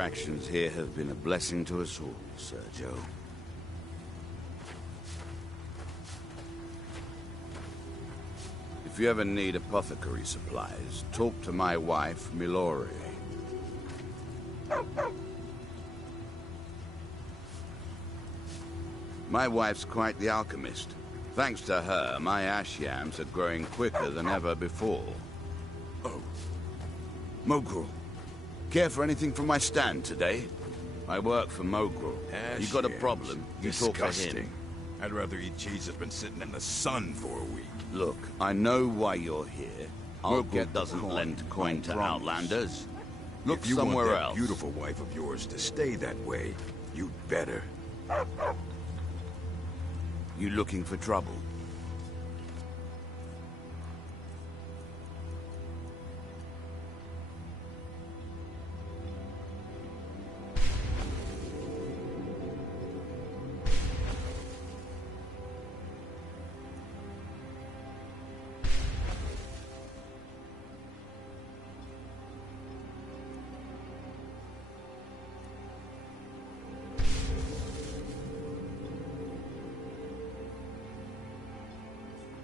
actions here have been a blessing to us all, Sergio. If you ever need apothecary supplies, talk to my wife, Milori. My wife's quite the alchemist. Thanks to her, my ash yams are growing quicker than ever before. Oh. Mogrul. Care for anything from my stand today? I work for Mogrul. You got a problem, you talk to him. I'd rather eat cheese that's been sitting in the sun for a week. Look, I know why you're here. Mogrul doesn't lend coin to outlanders. Look somewhere else. If you want that beautiful wife of yours to stay that way, you'd better. You looking for trouble?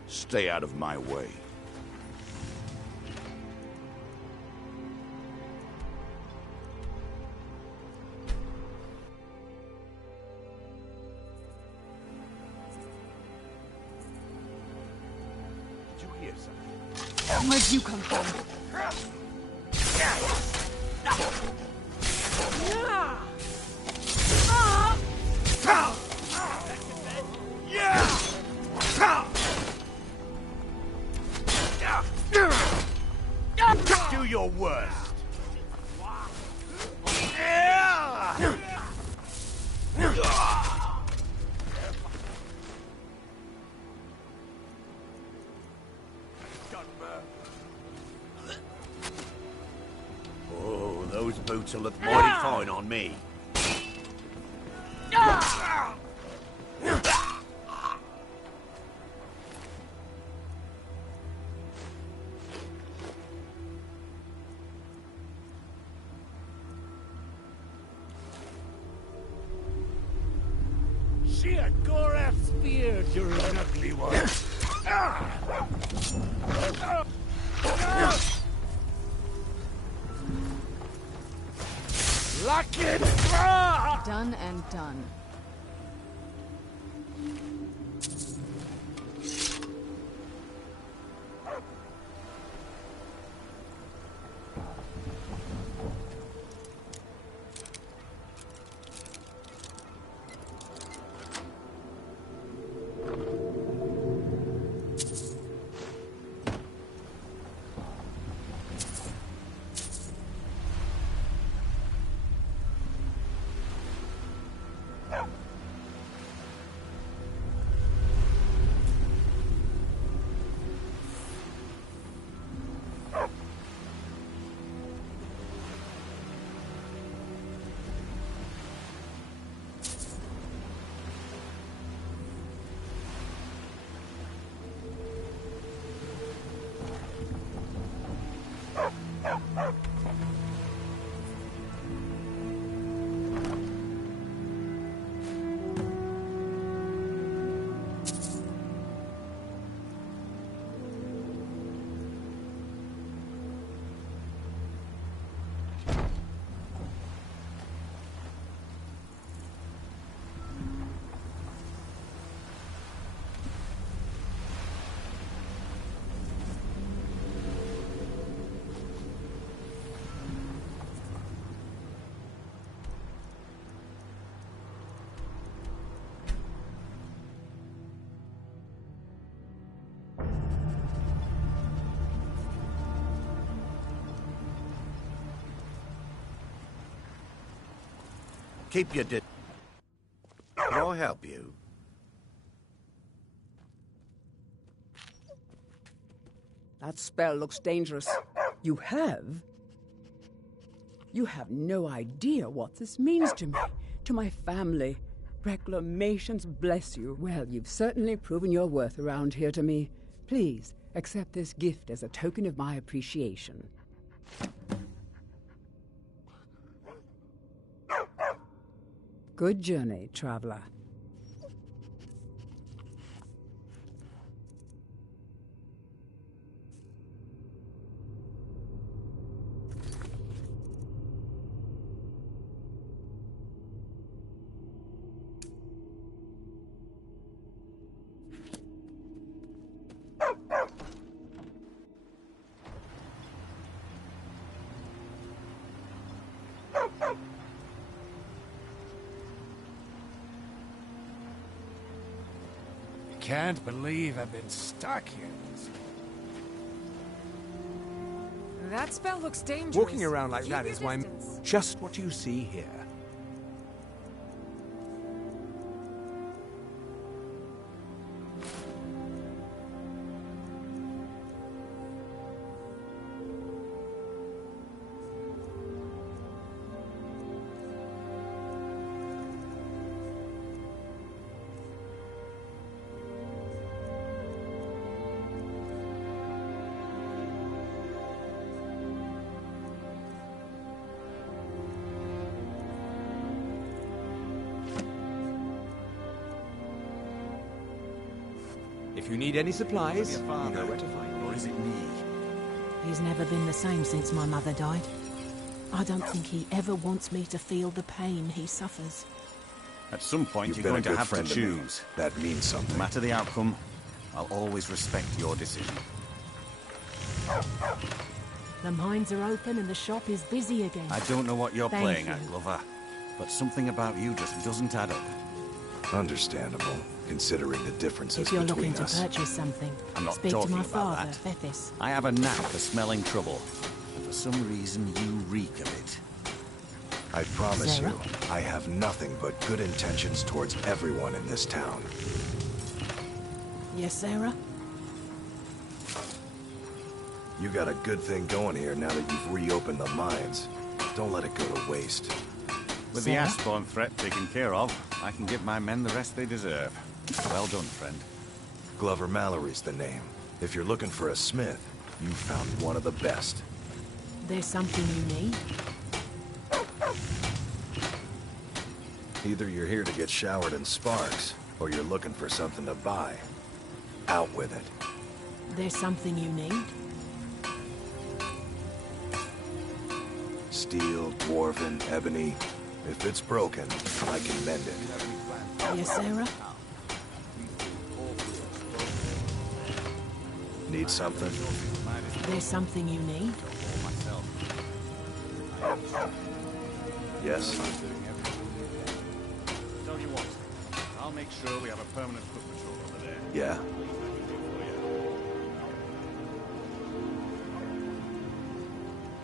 Stay out of my way. Did you hear something? Where'd you come from? Do your worst. Oh, those boots will look mighty fine on me. Shit, Gorath spears, you're an ugly one. Lock it! Done and done. Keep your distance. Can I help you? That spell looks dangerous. You have? You have no idea what this means to me, to my family. Reclamations bless you. Well, you've certainly proven your worth around here to me. Please, accept this gift as a token of my appreciation. Good journey, traveler. Can't believe I've been stuck here. That spell looks dangerous. Walking around like Keep that your is why distance. just what you see here. If you need any supplies, you know where to find me. Or is it me? He's never been the same since my mother died. I don't think he ever wants me to feel the pain he suffers. At some point, You've you're been going a to good have to friend to me. choose. That means No something. matter the outcome, I'll always respect your decision. The mines are open and the shop is busy again. I don't know what you're Thank playing you. at, Glover, but something about you just doesn't add up. Understandable, considering the differences If you're between looking to us. purchase something, I'm not speak to talking my about father, that. Bethis. I have a knack for smelling trouble, and for some reason you reek of it. I promise Sarah? you, I have nothing but good intentions towards everyone in this town. Yes, Sarah? You got a good thing going here now that you've reopened the mines. Don't let it go to waste. With Sarah? the Ashbourne threat taken care of, I can give my men the rest they deserve. Well done, friend. Glover Mallory's the name. If you're looking for a smith, you found one of the best. There's something you need? Either you're here to get showered in sparks, or you're looking for something to buy. Out with it. There's something you need? Steel, dwarven, ebony. If it's broken, I can mend it. Yes, Sarah? Need something? There's something you need? Yes? Tell you what, I'll make sure we have a permanent foot patrol over there. Yeah?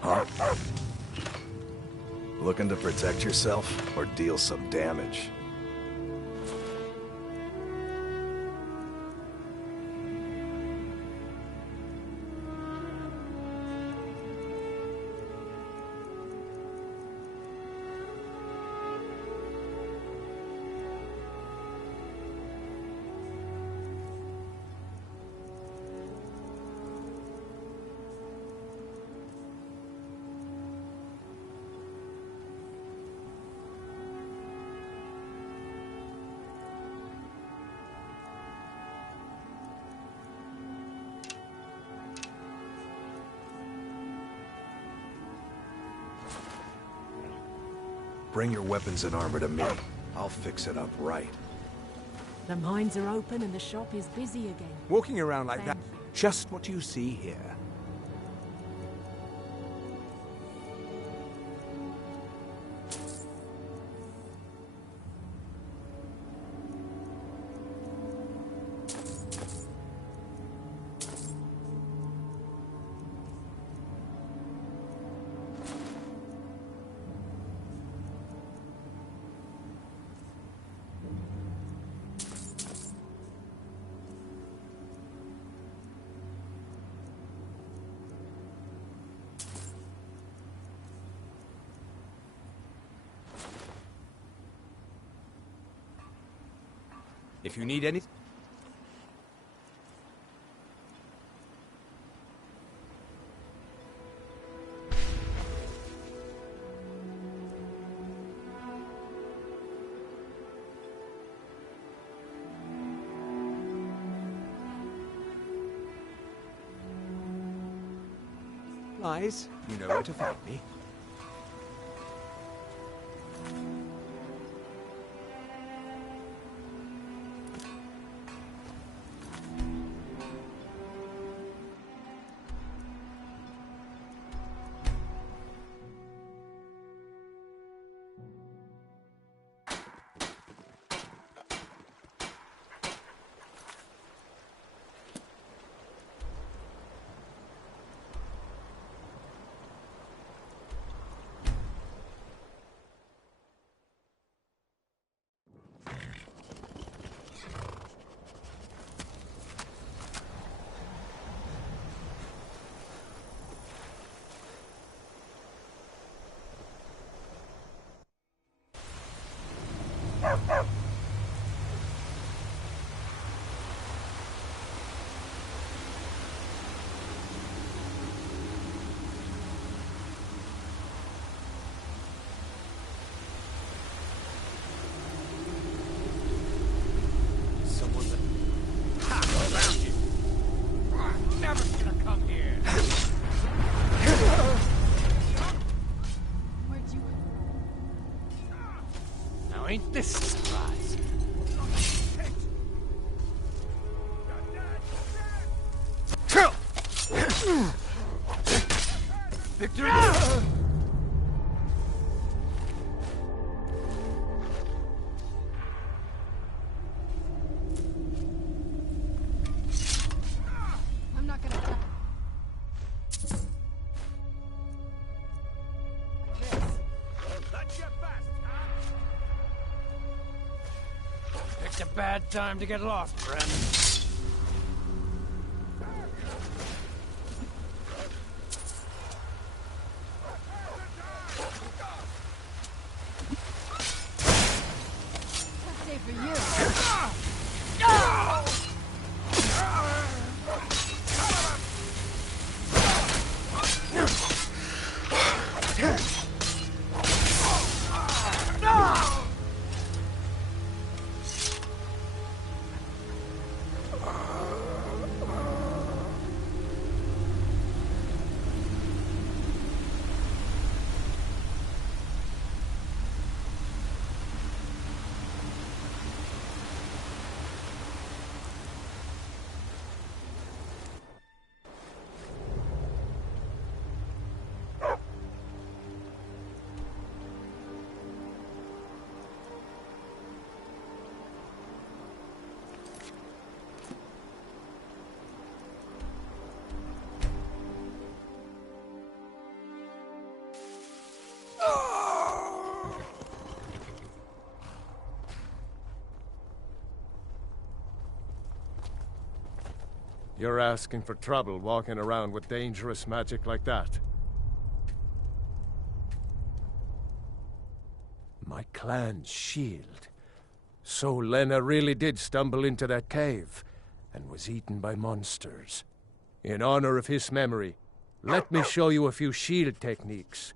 Huh? Looking to protect yourself or deal some damage? Bring your weapons and armor to me. I'll fix it up right. The mines are open and the shop is busy again. Walking around like that, Thank you. just what you see here. If you need any... supplies, you know where to find me. Never gonna come here. Where'd you... Now ain't this a surprise? Victory! I'm not gonna... Like this. Picked a bad time to get lost, friend. That's safe for you. You're asking for trouble walking around with dangerous magic like that. My clan's shield. So Lena really did stumble into that cave and was eaten by monsters. In honor of his memory, let me show you a few shield techniques.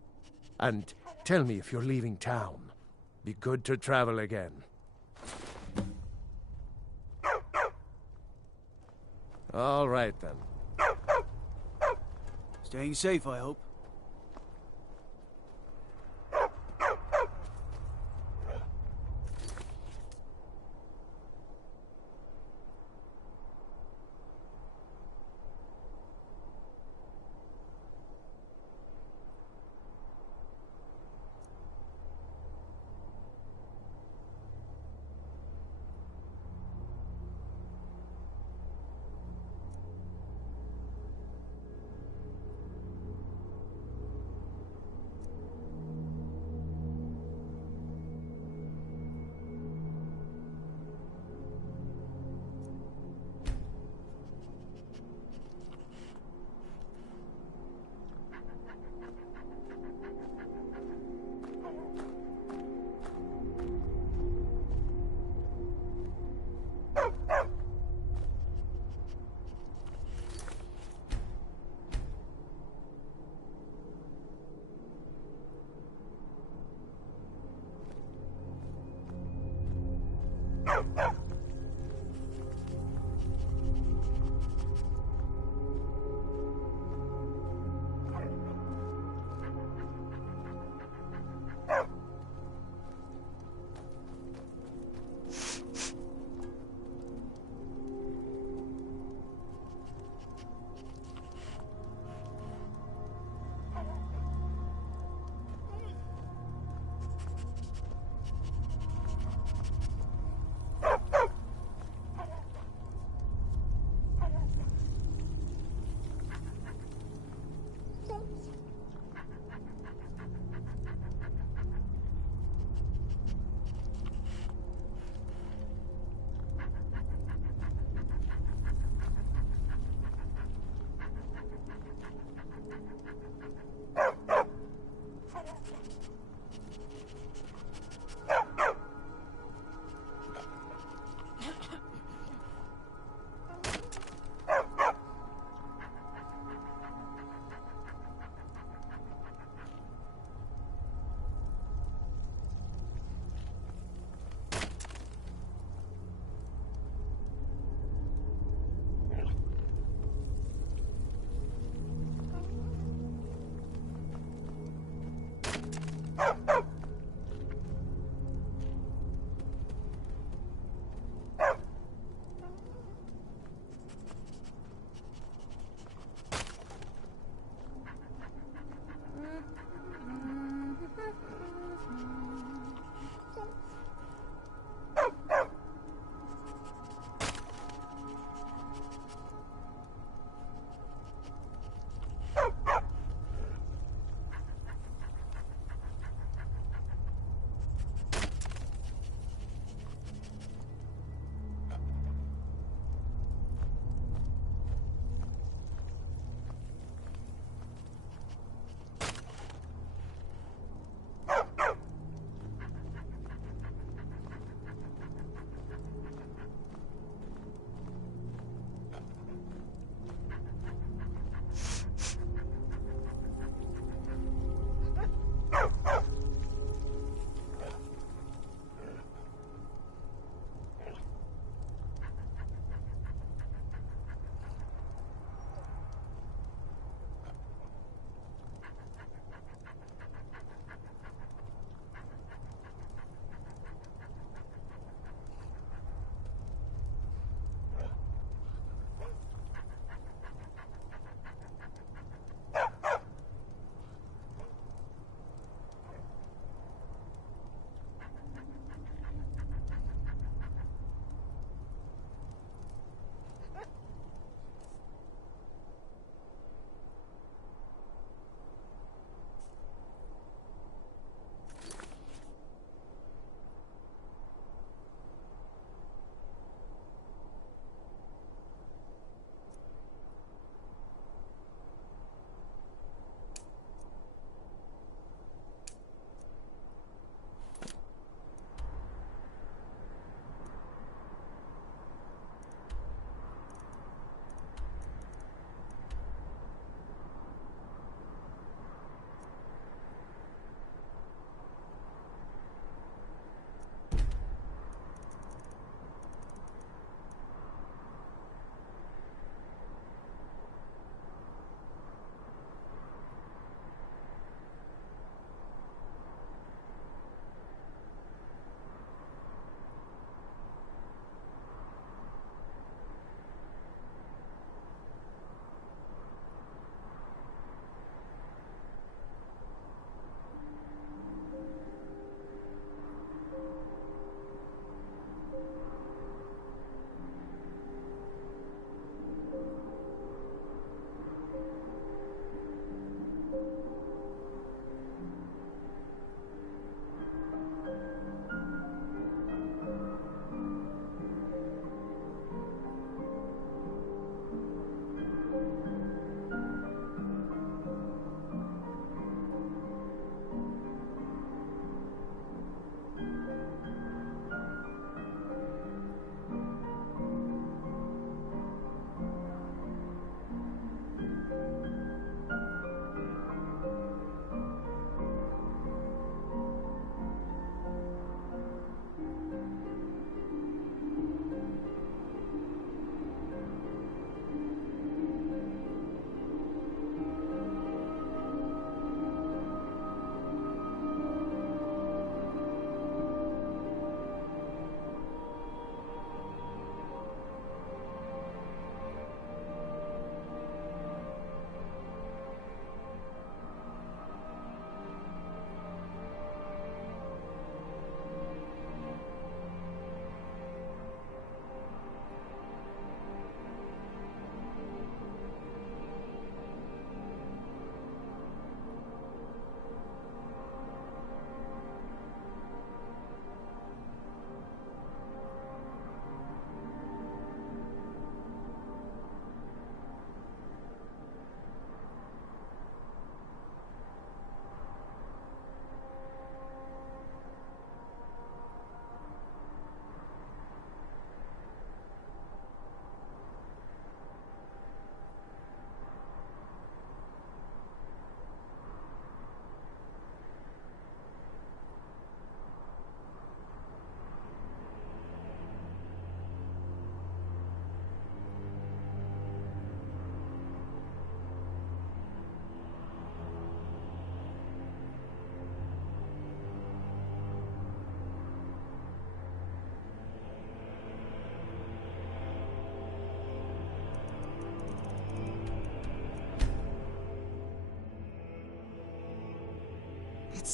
And tell me if you're leaving town. Be good to travel again. All right, then. Staying safe, I hope.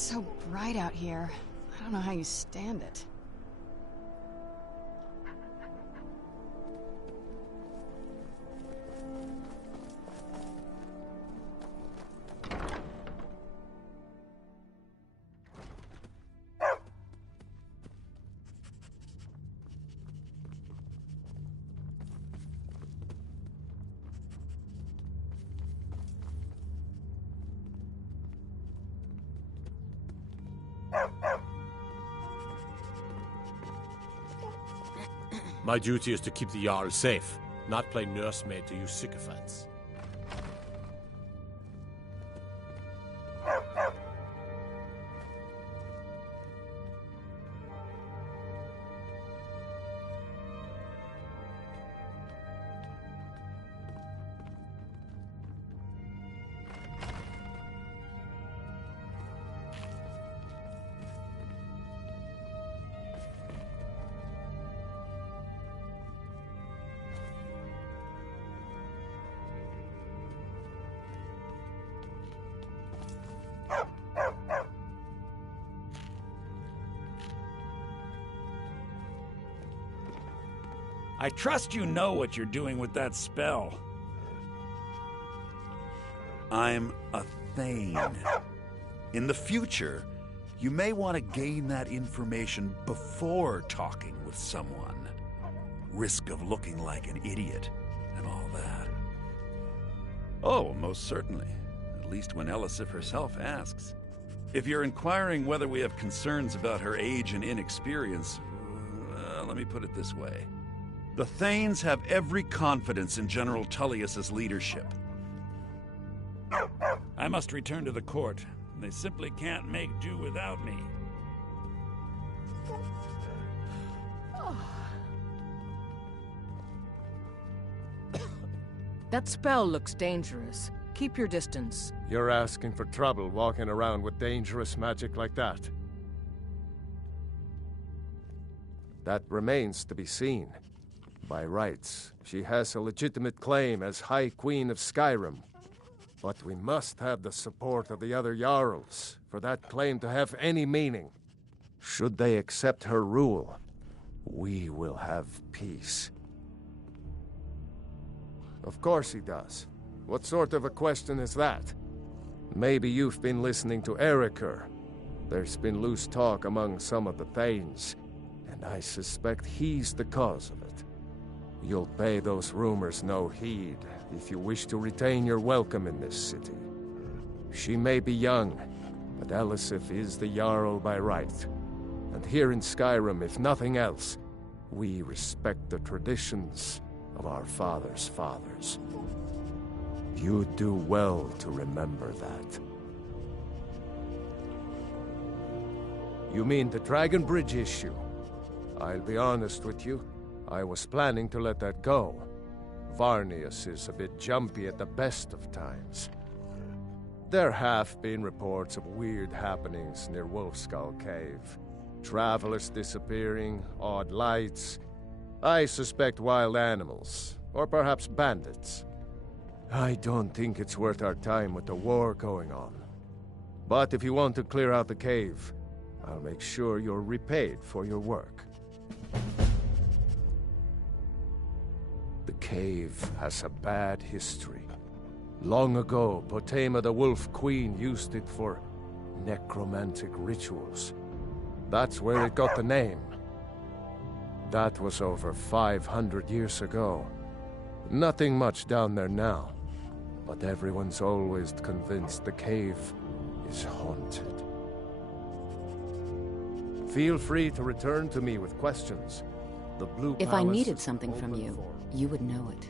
so bright out here. I don't know how you stand it. My duty is to keep the Jarl safe, not play nursemaid to you sycophants. I trust you know what you're doing with that spell. I'm a Thane. In the future, you may want to gain that information before talking with someone. Risk of looking like an idiot and all that. Oh, most certainly. At least when Elisif herself asks. If you're inquiring whether we have concerns about her age and inexperience, let me put it this way. The Thanes have every confidence in General Tullius's leadership. I must return to the court. They simply can't make do without me. That spell looks dangerous. Keep your distance. You're asking for trouble walking around with dangerous magic like that. That remains to be seen. By rights, she has a legitimate claim as High Queen of Skyrim. But we must have the support of the other Jarls for that claim to have any meaning. Should they accept her rule, we will have peace. Of course he does. What sort of a question is that? Maybe you've been listening to Erikur. There's been loose talk among some of the Thanes, and I suspect he's the cause of it. You'll pay those rumors no heed if you wish to retain your welcome in this city. She may be young, but Elisif is the Jarl by right. And here in Skyrim, if nothing else, we respect the traditions of our fathers' fathers. You'd do well to remember that. You mean the Dragon Bridge issue? I'll be honest with you. I was planning to let that go. Varnius is a bit jumpy at the best of times. There have been reports of weird happenings near Wolfskull Cave. Travelers disappearing, odd lights. I suspect wild animals, or perhaps bandits. I don't think it's worth our time with the war going on. But if you want to clear out the cave, I'll make sure you're repaid for your work. The cave has a bad history. Long ago, Potema the Wolf Queen used it for necromantic rituals. That's where it got the name. That was over 500 years ago. Nothing much down there now, but everyone's always convinced the cave is haunted. Feel free to return to me with questions. The Blue If I Palace needed is something from open you, for- you would know it.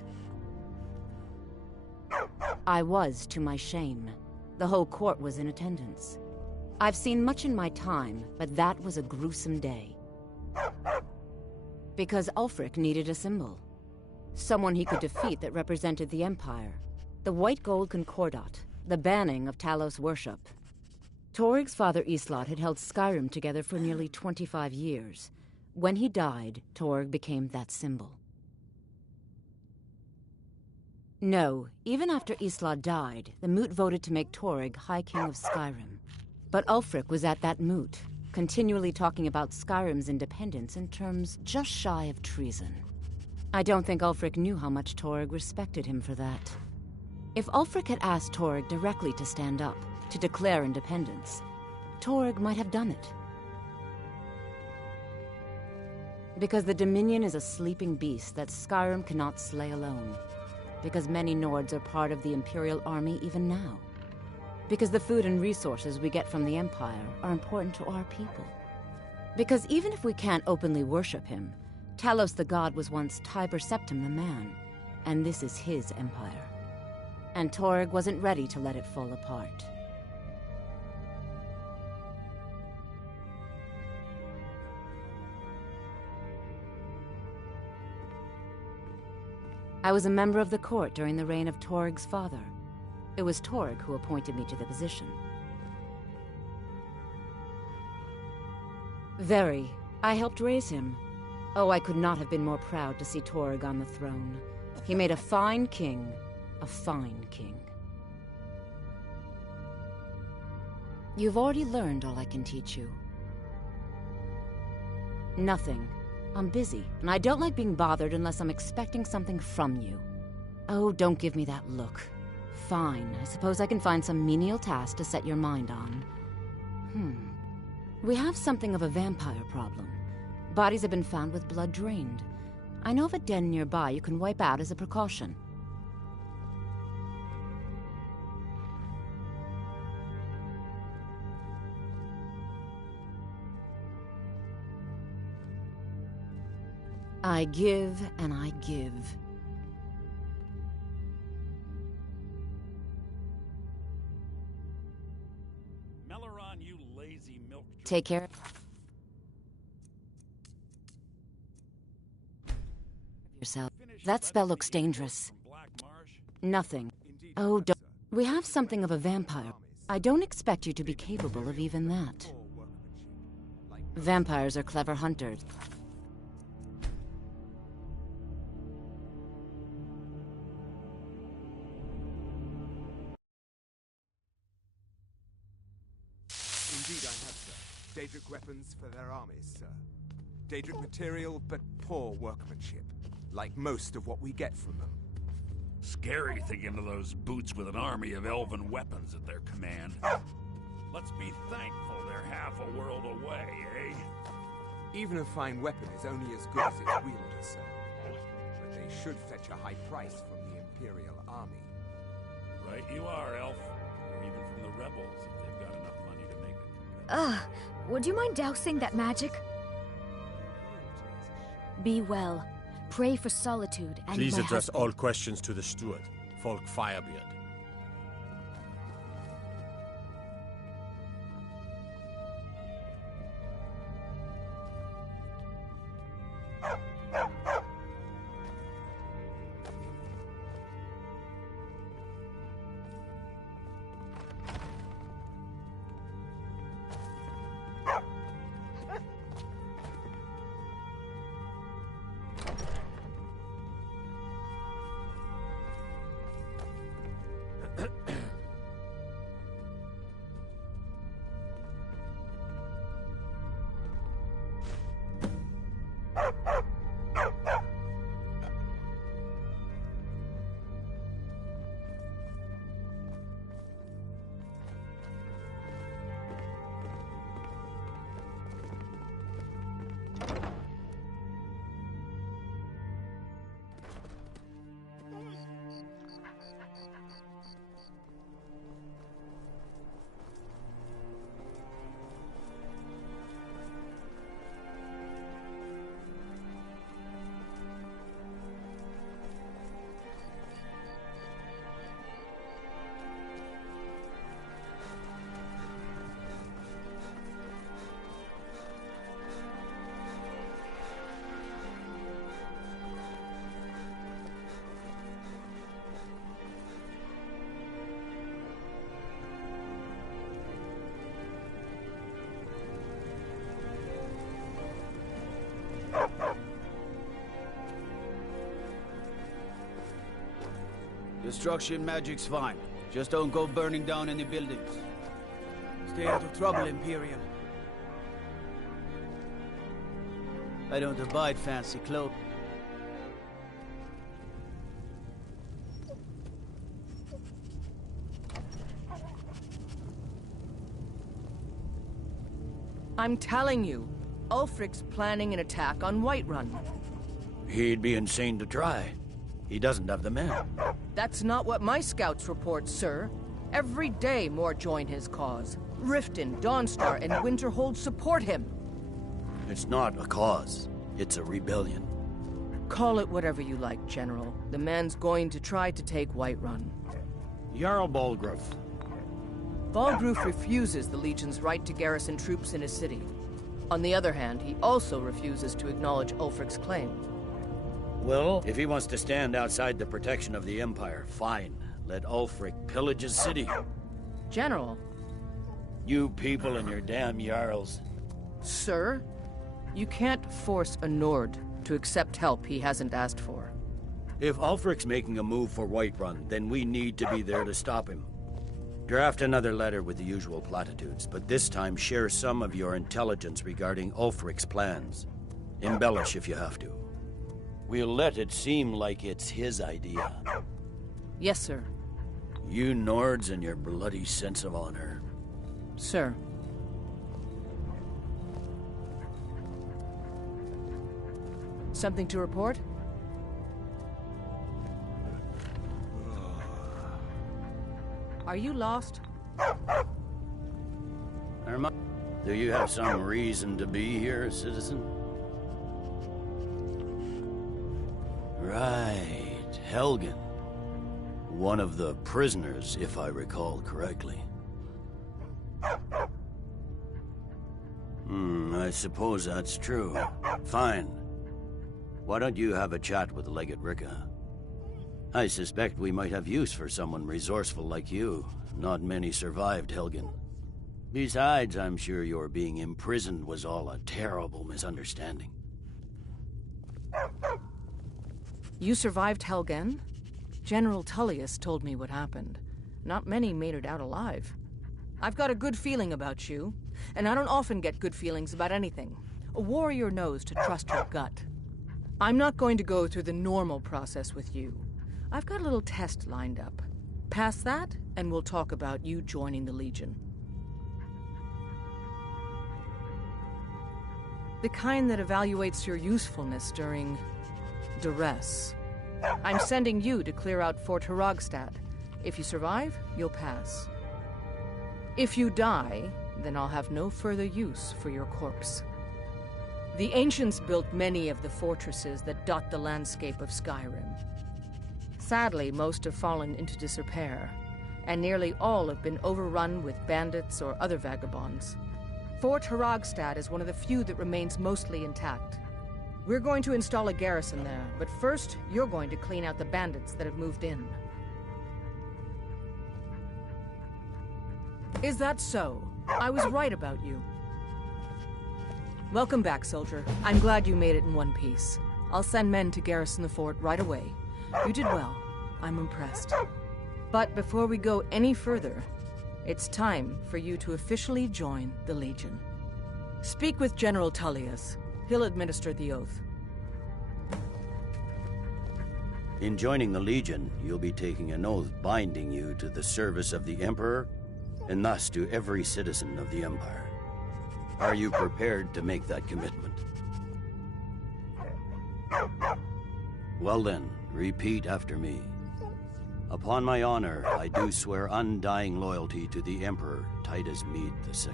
I was, to my shame. The whole court was in attendance. I've seen much in my time, but that was a gruesome day. Because Ulfric needed a symbol. Someone he could defeat that represented the Empire. The White Gold Concordat, the banning of Talos worship. Toryg's father Islot had held Skyrim together for nearly 25 years. When he died, Toryg became that symbol. No, even after Islot died, the Moot voted to make Toryg High King of Skyrim. But Ulfric was at that moot, continually talking about Skyrim's independence in terms just shy of treason. I don't think Ulfric knew how much Torg respected him for that. If Ulfric had asked Torg directly to stand up, to declare independence, Torg might have done it. Because the Dominion is a sleeping beast that Skyrim cannot slay alone. Because many Nords are part of the Imperial army even now. Because the food and resources we get from the Empire are important to our people. Because even if we can't openly worship him, Talos the god was once Tiber Septim the man, and this is his empire. And Torg wasn't ready to let it fall apart. I was a member of the court during the reign of Torg's father. It was Torg who appointed me to the position. Very. I helped raise him. Oh, I could not have been more proud to see Torg on the throne. He made a fine king. A fine king. You've already learned all I can teach you. Nothing. I'm busy, and I don't like being bothered unless I'm expecting something from you. Oh, don't give me that look. Fine, I suppose I can find some menial task to set your mind on. We have something of a vampire problem. Bodies have been found with blood drained. I know of a den nearby you can wipe out as a precaution. I give and I give. Melaron, you lazy milk. Take care. Yourself. That spell looks dangerous. Nothing. Oh, don't. We have something of a vampire. I don't expect you to be capable of even that. Vampires are clever hunters. Indeed I have, sir. Daedric weapons for their armies, sir. Daedric material, but poor workmanship. Like most of what we get from them. Scary thinking of those boots with an army of elven weapons at their command. Let's be thankful they're half a world away, eh? Even a fine weapon is only as good as its wielder, sir. But they should fetch a high price from the Imperial army. Right you are, Elf. Or even from the rebels, if they've got enough money to make it. Would you mind dousing that magic? Be well. Pray for solitude and Please my address husband. all questions to the steward, Folk Firebeard. Destruction magic's fine. Just don't go burning down any buildings. Stay out of trouble, Imperial. I don't abide fancy clothes. I'm telling you, Ulfric's planning an attack on Whiterun. He'd be insane to try. He doesn't have the men. That's not what my scouts report, sir. Every day more join his cause. Riften, Dawnstar, and Winterhold support him. It's not a cause. It's a rebellion. Call it whatever you like, General. The man's going to try to take Whiterun. Jarl Balgruuf. Balgruuf refuses the Legion's right to garrison troops in his city. On the other hand, he also refuses to acknowledge Ulfric's claim. Well, if he wants to stand outside the protection of the Empire, fine. Let Ulfric pillage his city. General. You people and your damn Jarls. Sir, you can't force a Nord to accept help he hasn't asked for. If Ulfric's making a move for Whiterun, then we need to be there to stop him. Draft another letter with the usual platitudes, but this time share some of your intelligence regarding Ulfric's plans. Embellish if you have to. We'll let it seem like it's his idea. Yes, sir. You Nords and your bloody sense of honor. Sir. Something to report? Are you lost? Do you have some reason to be here, citizen? Right, Helgen. One of the prisoners, if I recall correctly. I suppose that's true. Fine. Why don't you have a chat with Legate Ricka? I suspect we might have use for someone resourceful like you. Not many survived, Helgen. Besides, I'm sure your being imprisoned was all a terrible misunderstanding. You survived Helgen? General Tullius told me what happened. Not many made it out alive. I've got a good feeling about you, and I don't often get good feelings about anything. A warrior knows to trust her gut. I'm not going to go through the normal process with you. I've got a little test lined up. Pass that, and we'll talk about you joining the Legion. The kind that evaluates your usefulness during duress. I'm sending you to clear out Fort Hrogstad. If you survive, you'll pass. If you die, then I'll have no further use for your corpse. The ancients built many of the fortresses that dot the landscape of Skyrim. Sadly, most have fallen into disrepair, and nearly all have been overrun with bandits or other vagabonds. Fort Hrogstad is one of the few that remains mostly intact. We're going to install a garrison there, but first, you're going to clean out the bandits that have moved in. Is that so? I was right about you. Welcome back, soldier. I'm glad you made it in one piece. I'll send men to garrison the fort right away. You did well. I'm impressed. But before we go any further, it's time for you to officially join the Legion. Speak with General Tullius. He'll administer the oath. In joining the Legion, you'll be taking an oath binding you to the service of the Emperor, and thus to every citizen of the Empire. Are you prepared to make that commitment? Well then, repeat after me. Upon my honor, I do swear undying loyalty to the Emperor Titus Mede II.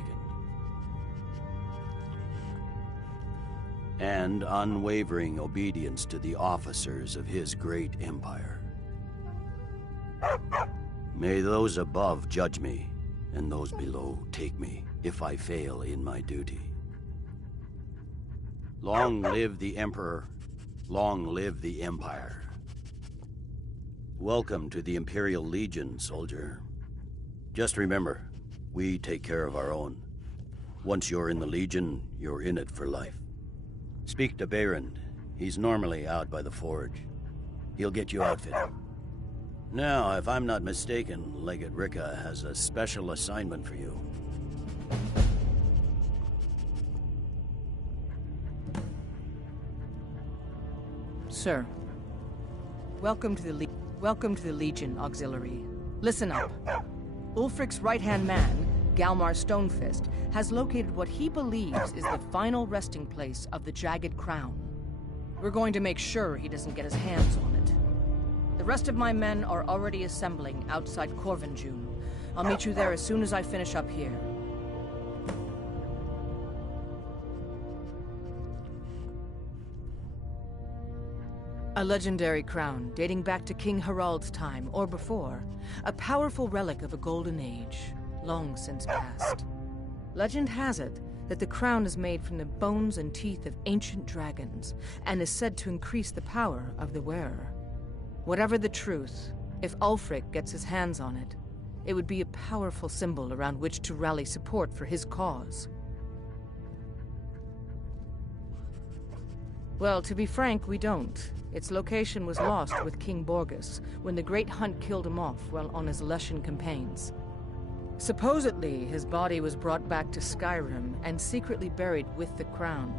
And unwavering obedience to the officers of his great empire. May those above judge me, and those below take me, if I fail in my duty. Long live the Emperor, long live the Empire. Welcome to the Imperial Legion, soldier. Just remember, we take care of our own. Once you're in the Legion, you're in it for life. Speak to Behrend. He's normally out by the forge. He'll get you outfitted. Now, if I'm not mistaken, Legate Ricka has a special assignment for you. Sir, welcome to the Legion Auxiliary. Listen up. Ulfric's right-hand man, Galmar Stonefist, has located what he believes is the final resting place of the Jagged Crown. We're going to make sure he doesn't get his hands on it. The rest of my men are already assembling outside Corvinjune. I'll meet you there as soon as I finish up here. A legendary crown dating back to King Harald's time or before. A powerful relic of a golden age, long since past. Legend has it that the crown is made from the bones and teeth of ancient dragons and is said to increase the power of the wearer. Whatever the truth, if Ulfric gets his hands on it, it would be a powerful symbol around which to rally support for his cause. Well, to be frank, we don't. Its location was lost with King Borgus when the Great Hunt killed him off while on his Leshen campaigns. Supposedly, his body was brought back to Skyrim and secretly buried with the crown.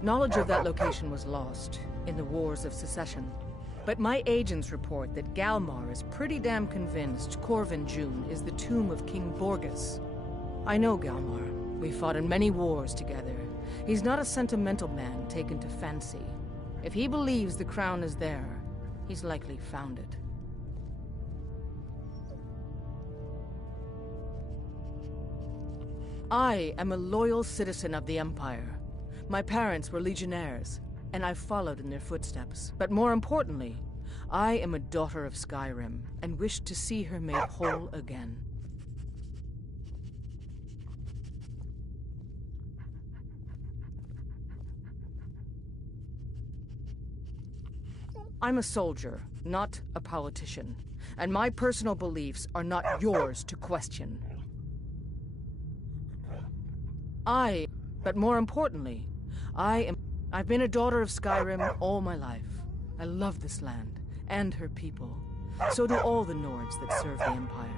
Knowledge of that location was lost in the Wars of Secession. But my agents report that Galmar is pretty damn convinced Corvinjune is the tomb of King Borgus. I know Galmar. We fought in many wars together. He's not a sentimental man taken to fancy. If he believes the crown is there, he's likely found it. I am a loyal citizen of the Empire. My parents were legionnaires, and I followed in their footsteps. But more importantly, I am a daughter of Skyrim, and wish to see her made whole again. I'm a soldier, not a politician, and my personal beliefs are not yours to question. But more importantly, I've been a daughter of Skyrim all my life. I love this land, and her people. So do all the Nords that serve the Empire.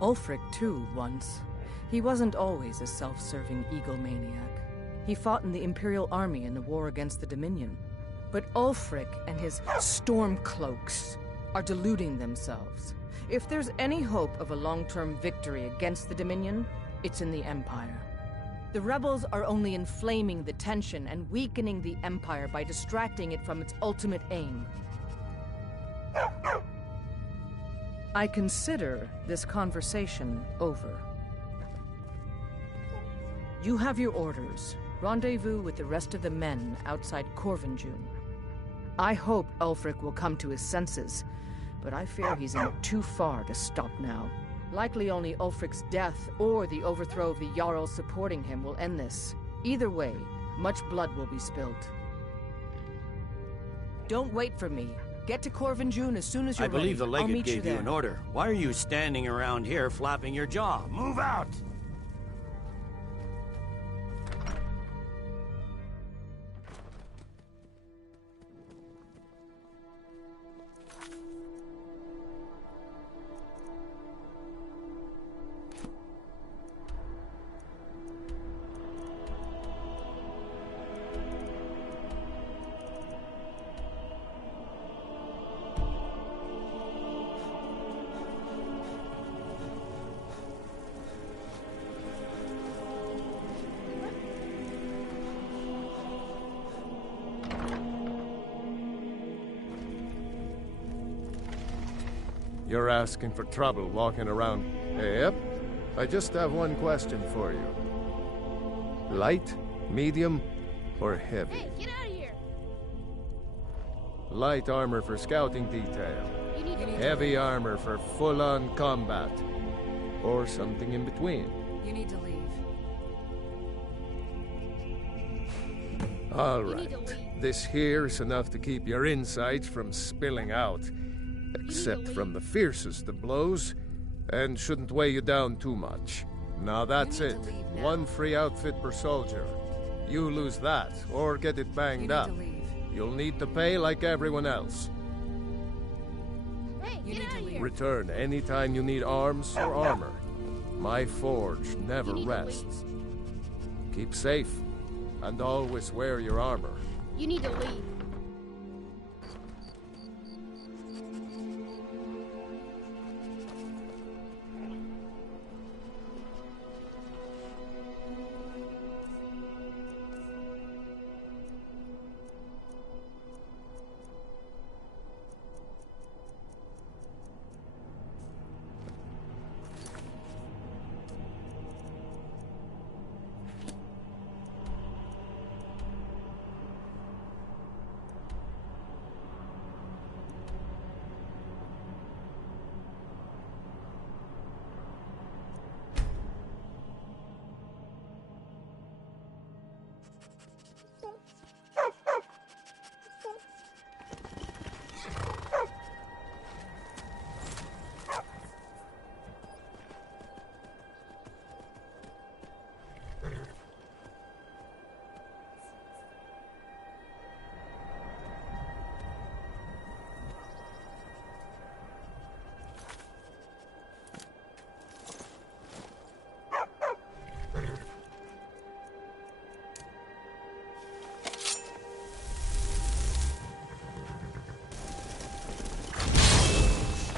Ulfric, too, once. He wasn't always a self-serving egomaniac. He fought in the Imperial army in the war against the Dominion. But Ulfric and his Stormcloaks are deluding themselves. If there's any hope of a long-term victory against the Dominion, it's in the Empire. The rebels are only inflaming the tension and weakening the Empire by distracting it from its ultimate aim. I consider this conversation over. You have your orders. Rendezvous with the rest of the men outside Corvinjune. I hope Ulfric will come to his senses, but I fear he's in too far to stop now. Likely only Ulfric's death or the overthrow of the Jarl supporting him will end this. Either way, much blood will be spilled. Don't wait for me. Get to Corvinjune as soon as you're ready. I believe the legate gave you there. an order. Why are you standing around here flapping your jaw? Move out! You're asking for trouble walking around. Yep. I just have one question for you. Light, medium, or heavy? Hey, get out of here! Light armor for scouting detail. Heavy armor for full-on combat. Or something in between. You need to leave. All right. This here is enough to keep your insides from spilling out. Except from the fiercest of blows, and shouldn't weigh you down too much. Now that's it. One free outfit per soldier. You lose that, or get it banged up. You'll need to pay like everyone else. Hey, get out of here! Return anytime you need arms or armor. My forge never rests. Keep safe, and always wear your armor. You need to leave.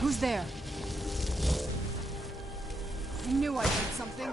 Who's there? I knew I did something.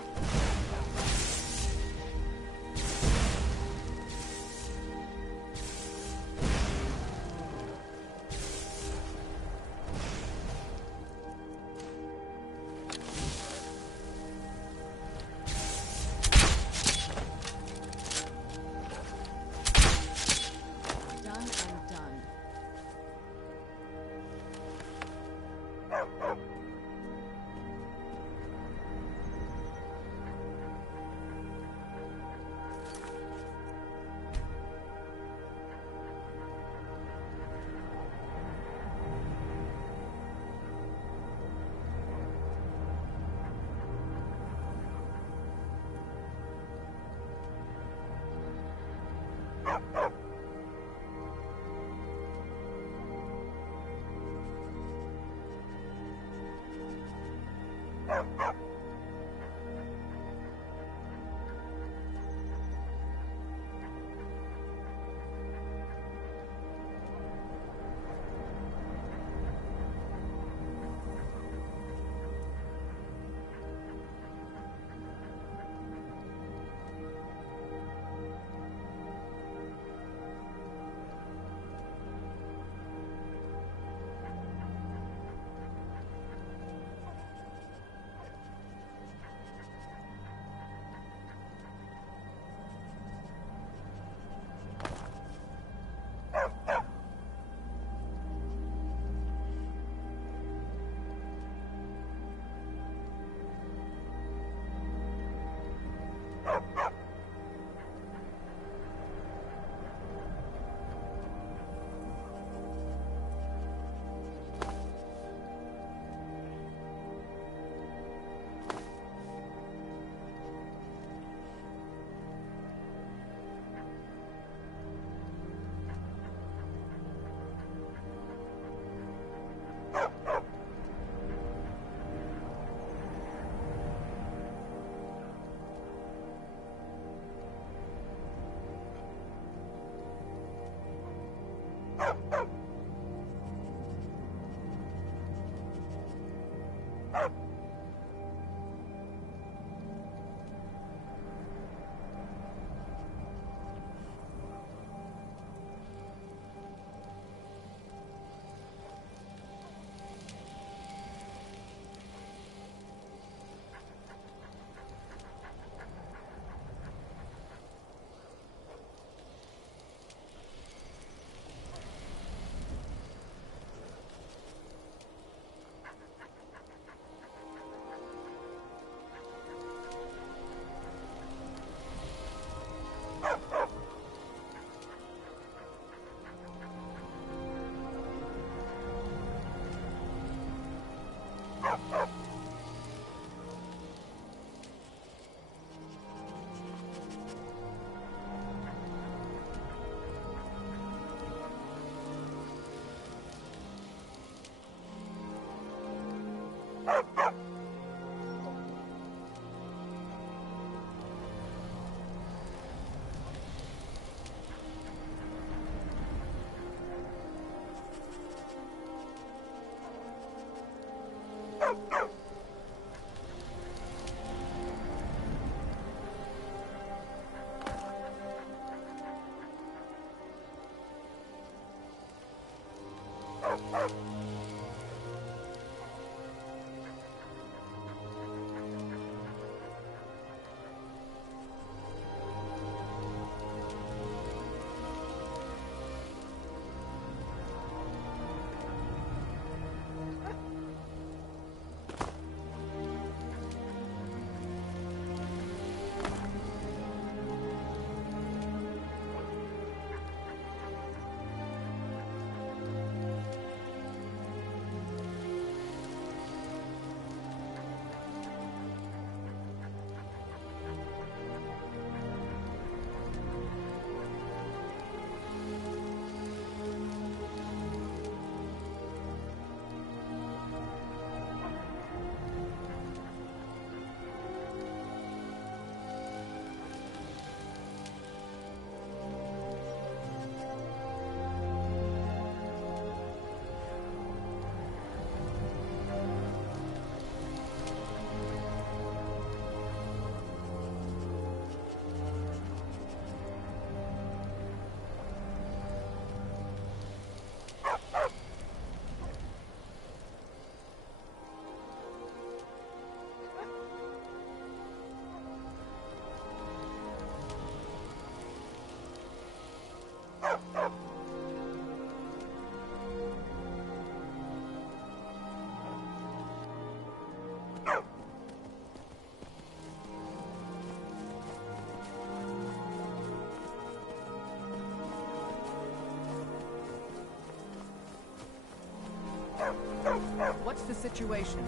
What's the situation?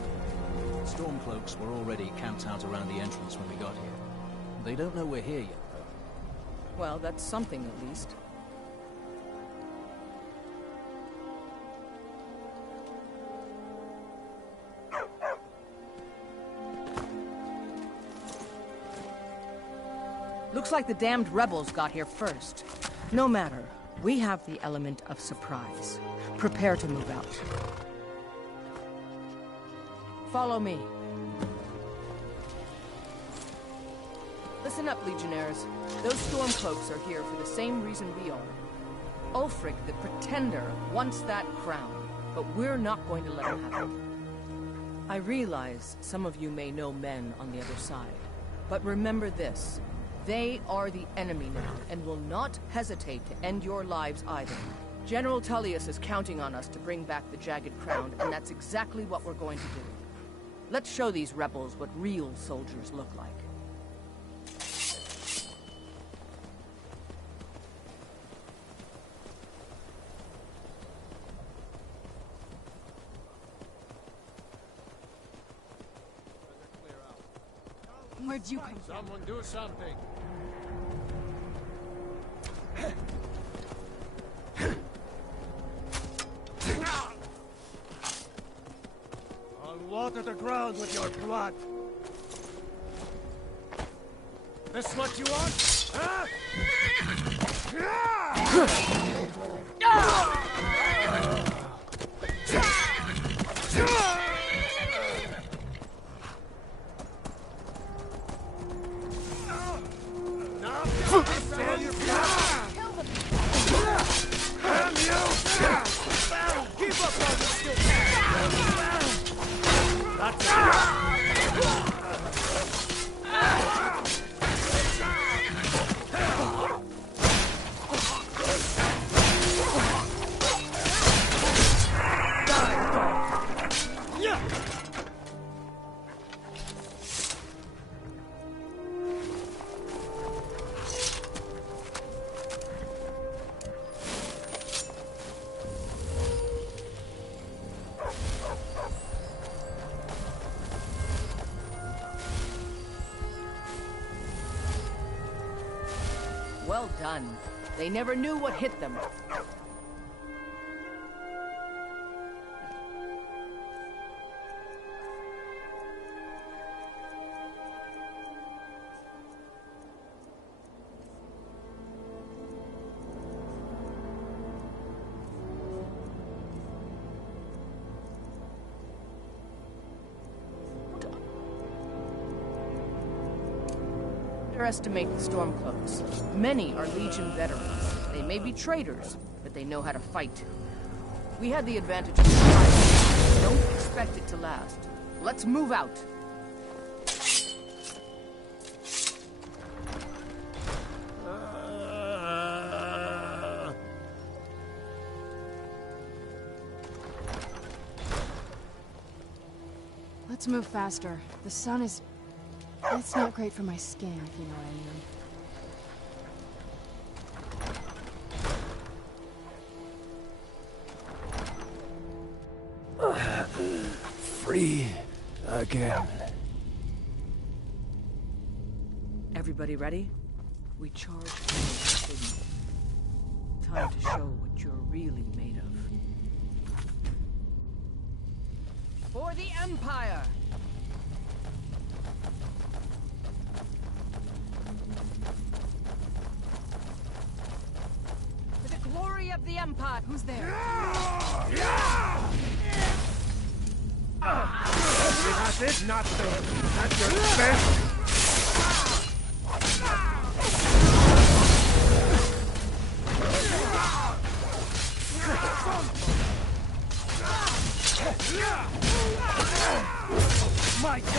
Stormcloaks were already camped out around the entrance when we got here. They don't know we're here yet, though. Well, that's something at least. Looks like the damned rebels got here first. No matter. We have the element of surprise. Prepare to move out. Follow me. Listen up, Legionnaires. Those Stormcloaks are here for the same reason we are. Ulfric, the Pretender, wants that crown, but we're not going to let him have it. I realize some of you may know men on the other side, but remember this. They are the enemy now, and will not hesitate to end your lives either. General Tullius is counting on us to bring back the Jagged Crown, and that's exactly what we're going to do. Let's show these rebels what real soldiers look like. Where'd you come from? Someone do something. I'll water the ground with your blood. This what you want? Huh? Well done. They never knew what hit them. underestimate the Stormcloaks. Many are Legion veterans. They may be traitors, but they know how to fight. We had the advantage of survival. Don't expect it to last. Let's move out. Let's move faster. The sun is... It's not great for my skin, if you know what I mean. Free again. Everybody ready? We charge forward. Time to show what you're really made of. For the Empire! For the glory of the Empire! Who's there? That's it? Not that's your best! My God!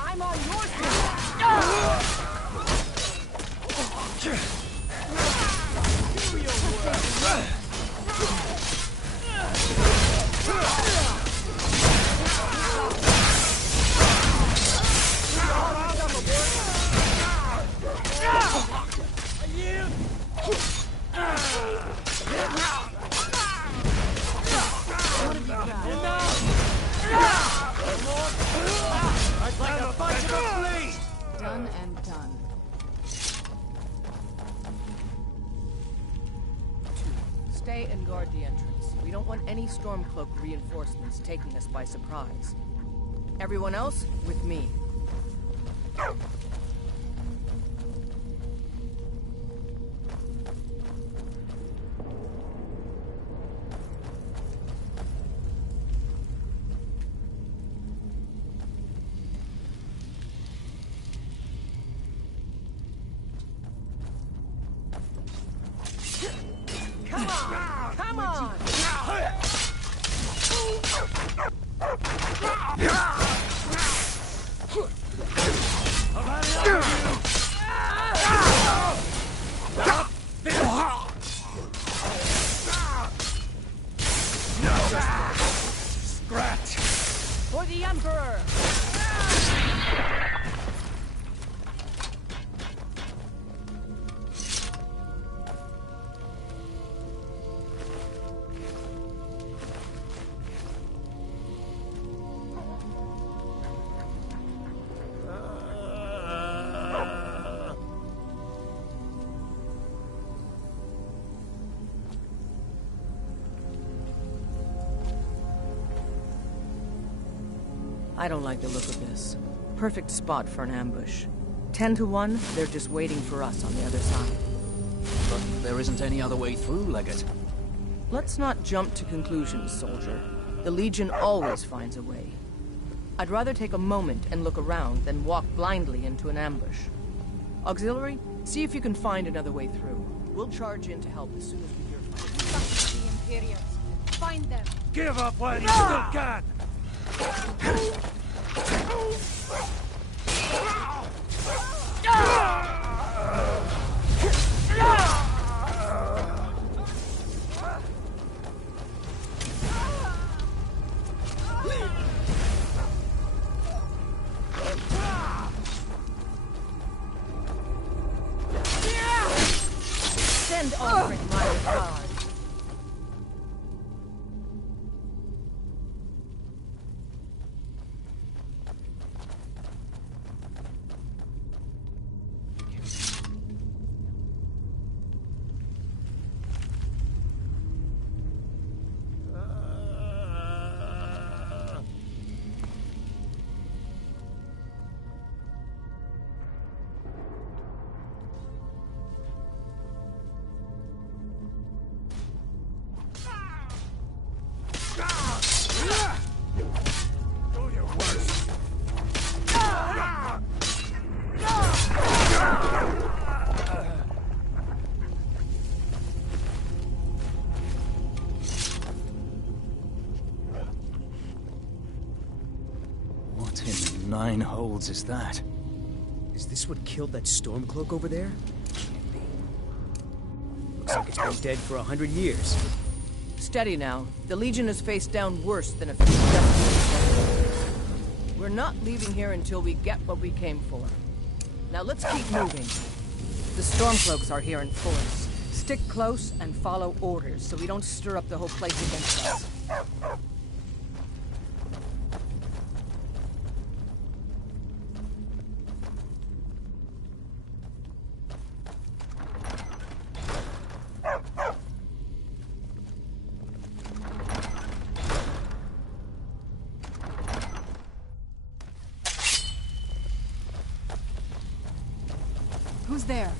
I'm on your side! Do your work! Like a bunch of fleas! Done and done. 2. Stay and guard the entrance. We don't want any Stormcloak reinforcements taking us by surprise. Everyone else, with me. Come on! Scratch! For the Emperor! I don't like the look of this. Perfect spot for an ambush. 10 to 1, they're just waiting for us on the other side. But there isn't any other way through, Legate. Let's not jump to conclusions, soldier. The Legion always finds a way. I'd rather take a moment and look around than walk blindly into an ambush. Auxiliary, see if you can find another way through. We'll charge in to help as soon as we hear fighting. The Imperials. Find them. Give up while you still can! Send Ulrich my regard. nine holes is that? Is this what killed that Stormcloak over there? Can't be. Looks like it's been dead for 100 years. Steady now. The Legion has faced down worse than a few deaths. We're not leaving here until we get what we came for. Now let's keep moving. The Stormcloaks are here in force. Stick close and follow orders so we don't stir up the whole place against us. Who's there?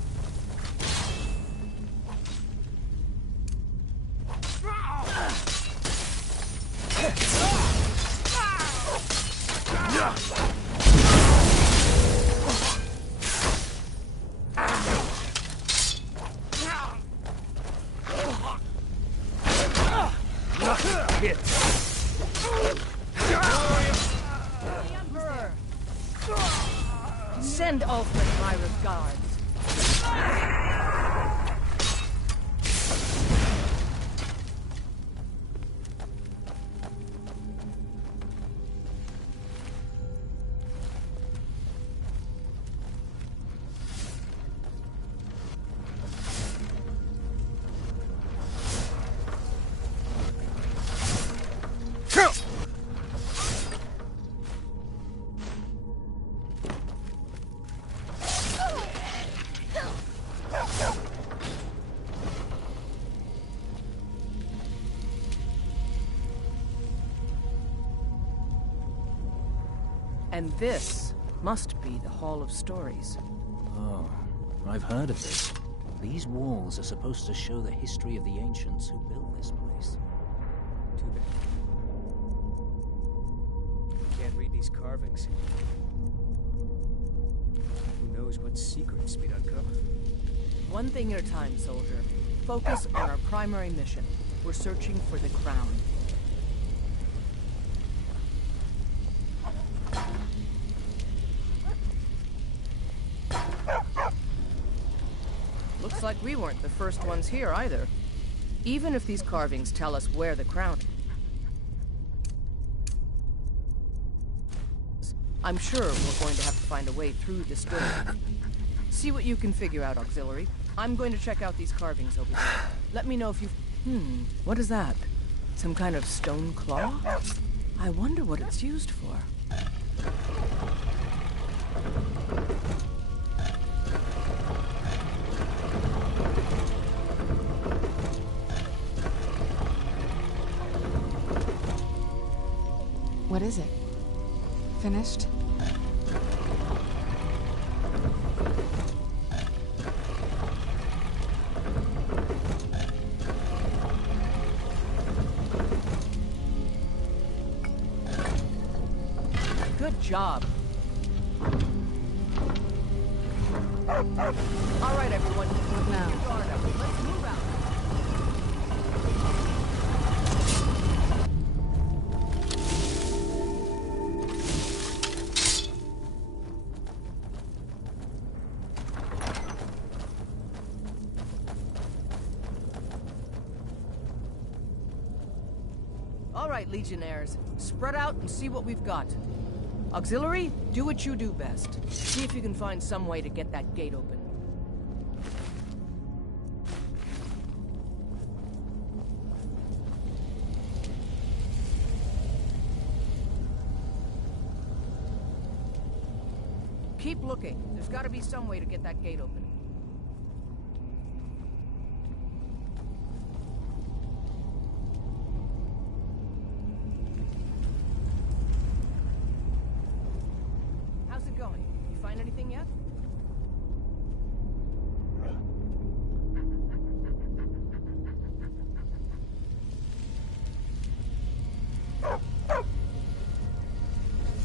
Send Alfred my regards. And this must be the Hall of Stories. Oh, I've heard of this. These walls are supposed to show the history of the ancients who built this place. Too bad. Can't read these carvings. Who knows what secrets we'd uncover? One thing at a time, soldier. Focus on our primary mission. We're searching for the crown. Looks like we weren't the first ones here either. Even if these carvings tell us where the crown is, I'm sure we're going to have to find a way through this door. See what you can figure out, Auxiliary. I'm going to check out these carvings over here. Let me know if you... what is that? Some kind of stone claw? I wonder what it's used for. What is it? Finished? Good job. All right, everyone. What now? Keep your guard up. Let's move out. All right, Legionnaires. Spread out and see what we've got. Auxiliary, do what you do best. See if you can find some way to get that gate open. Keep looking. There's got to be some way to get that gate open. How's it going? You find anything yet?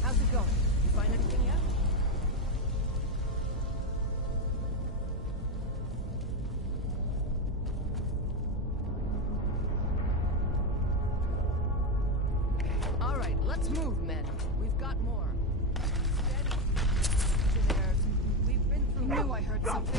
How's it going? You find anything yet? something?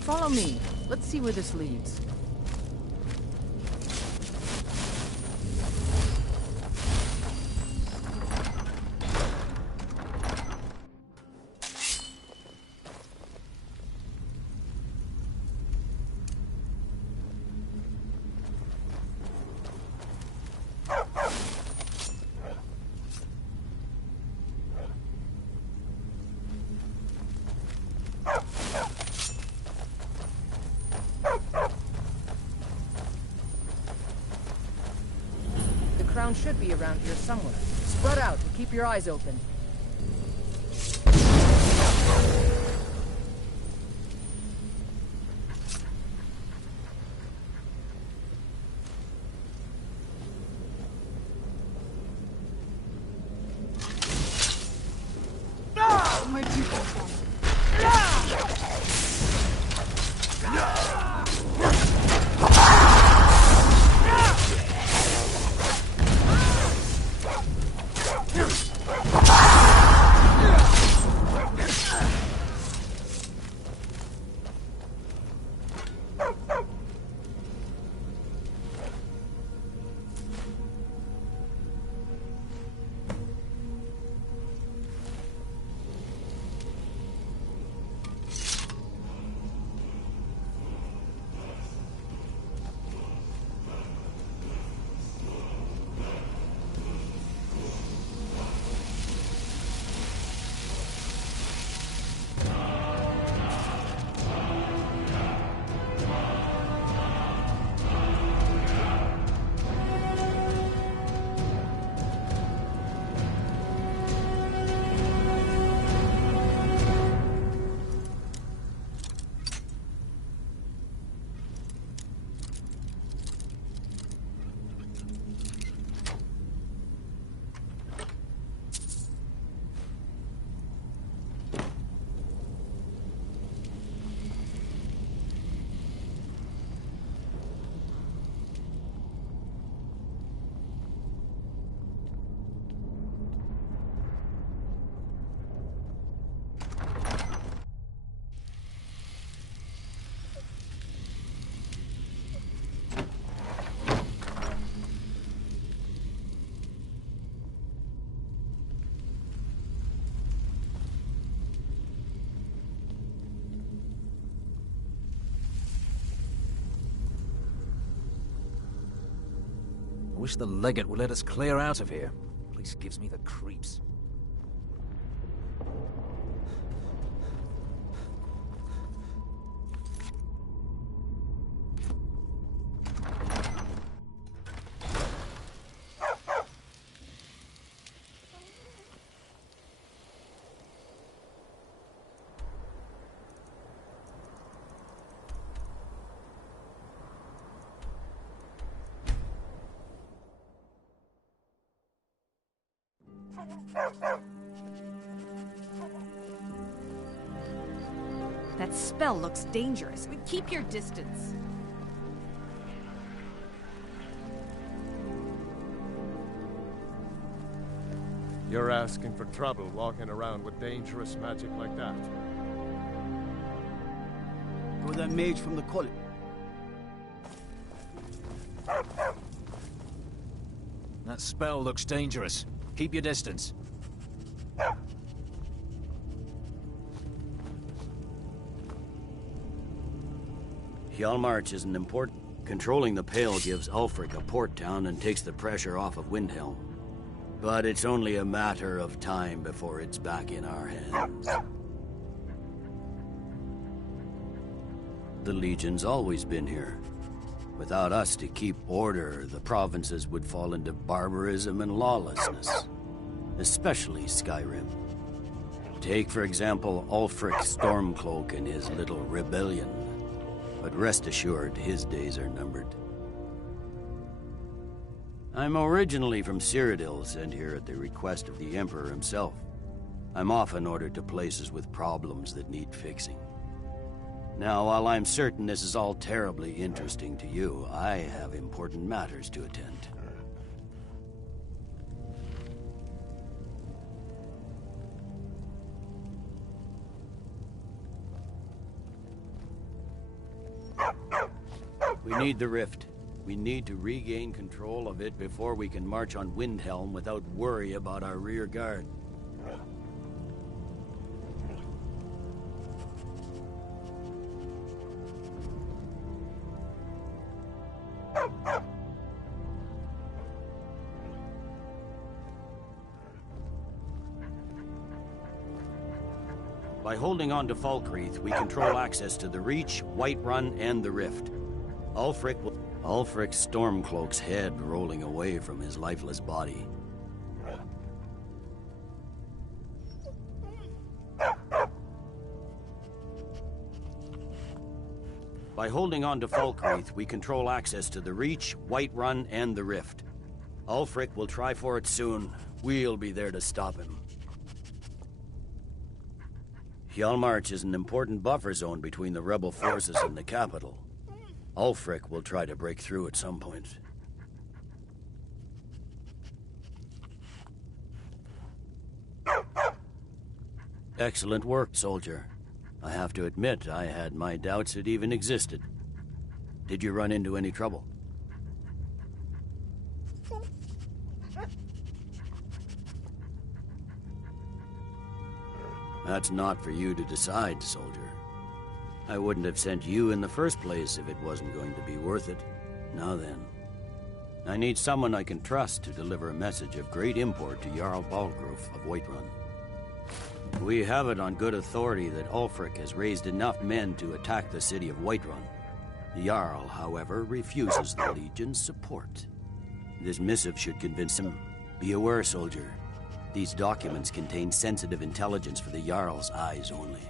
Follow me. Let's see where this leads. The crown should be around here somewhere. Spread out and keep your eyes open. Where'd you come from? I wish the legate would let us clear out of here. Place gives me the creeps. That spell looks dangerous. Keep your distance. You're asking for trouble walking around with dangerous magic like that. You're that mage from the college. That spell looks dangerous. Keep your distance. Hjalmarch isn't important. Controlling the Pale gives Ulfric a port town and takes the pressure off of Windhelm. But it's only a matter of time before it's back in our hands. The Legion's always been here. Without us to keep order, the provinces would fall into barbarism and lawlessness. Especially Skyrim. Take, for example, Ulfric Stormcloak and his little rebellion. But rest assured, his days are numbered. I'm originally from Cyrodiil, sent here at the request of the Emperor himself. I'm often ordered to places with problems that need fixing. Now, while I'm certain this is all terribly interesting to you, I have important matters to attend. We need the rift. We need to regain control of it before we can march on Windhelm without worry about our rear guard. By holding on to Falkreath, we control access to the Reach, Whiterun, and the Rift. Ulfric's Stormcloak's head rolling away from his lifeless body. By holding on to Falkreath, we control access to the Reach, Whiterun, and the Rift. Ulfric will try for it soon. We'll be there to stop him. Hjalmarch is an important buffer zone between the rebel forces and the capital. Ulfric will try to break through at some point. Excellent work, soldier. I have to admit, I had my doubts it even existed. Did you run into any trouble? That's not for you to decide, soldier. I wouldn't have sent you in the first place if it wasn't going to be worth it. Now then, I need someone I can trust to deliver a message of great import to Jarl Balgruf of Whiterun. We have it on good authority that Ulfric has raised enough men to attack the city of Whiterun. The Jarl, however, refuses the Legion's support. This missive should convince him. Be aware, soldier. These documents contain sensitive intelligence for the Jarl's eyes only.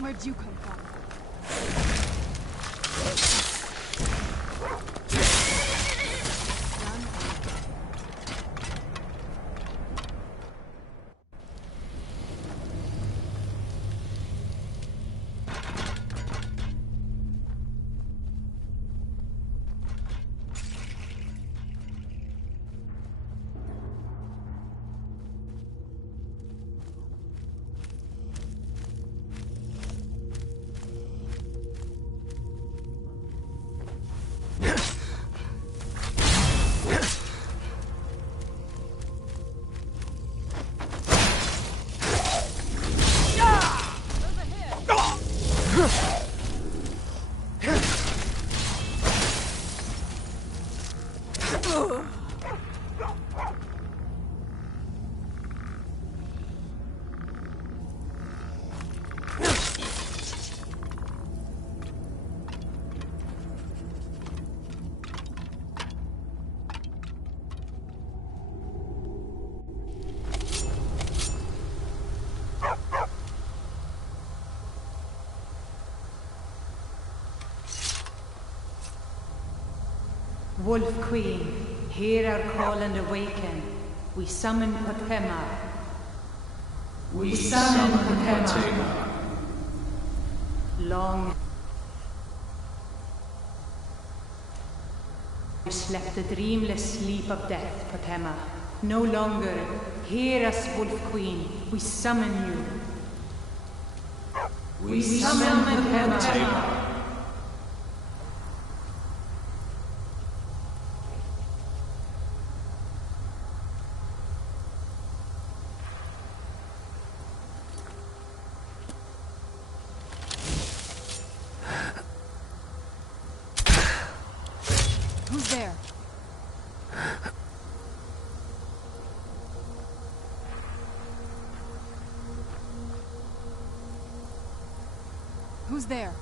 Where'd you come from? Wolf Queen, hear our call and awaken. We summon Potema. We summon Potema. Long you slept the dreamless sleep of death, Potema. No longer. Hear us, Wolf Queen. We summon you. We summon Potema. Who's there? Who's there?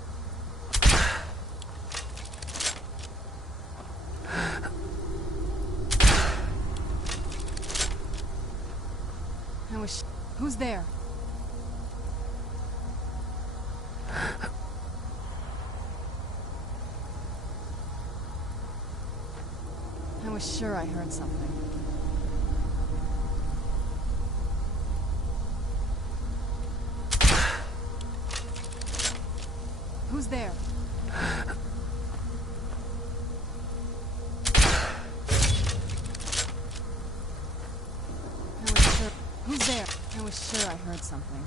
Who's there? I was sure I heard something. Who's there? Who's there? I was sure I heard something.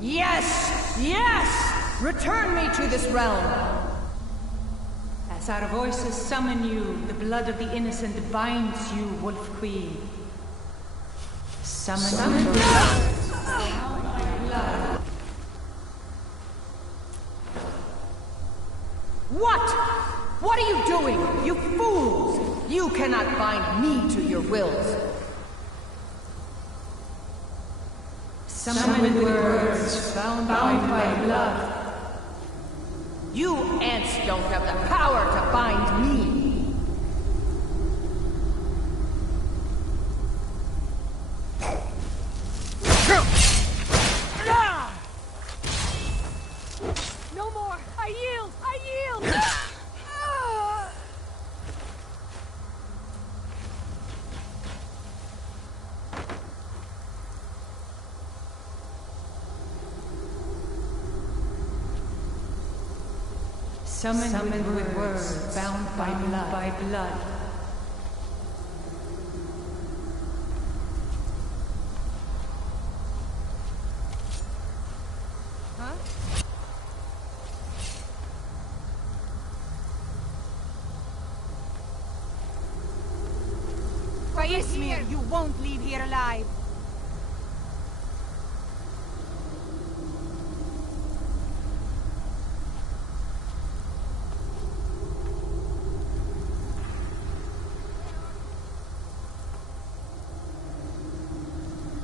Yes! Yes! Return me to this realm! As our voices summon you, the blood of the innocent binds you, Wolf Queen. Summon blood. What? What are you doing? You fools! You cannot bind me to your wills. Summon with words bound by blood. You ants don't have the power to bind me. No more! I yield! I yield! Summoned with words bound by blood. Huh? Ismir, you won't leave here alive.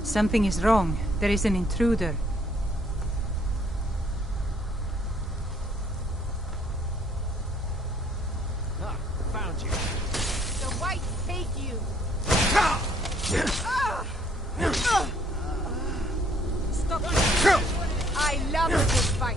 Something is wrong. There is an intruder. Found you. The whites take you. Stop. I love a good fight.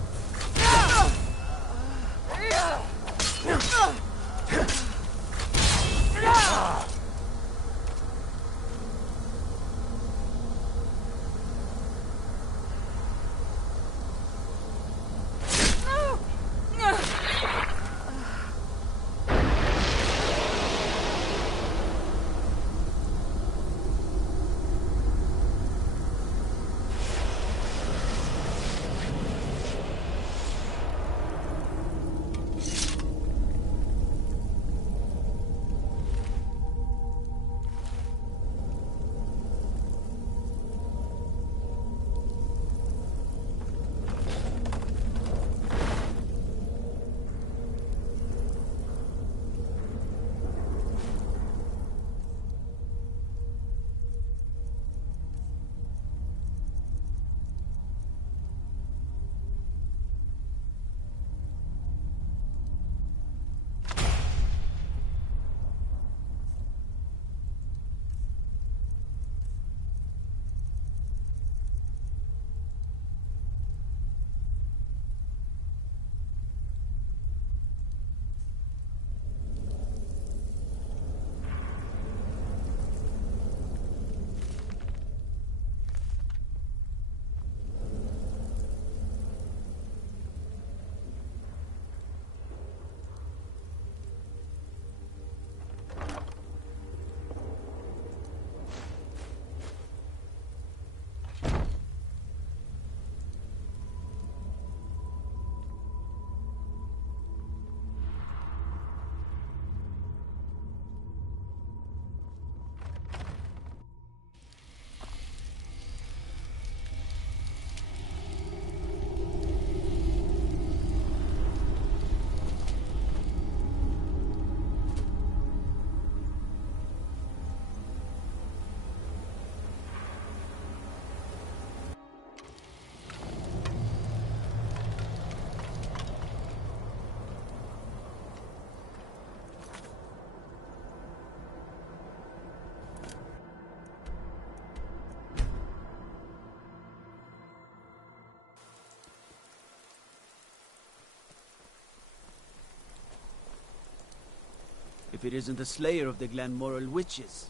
If it isn't the slayer of the Glanmoral witches.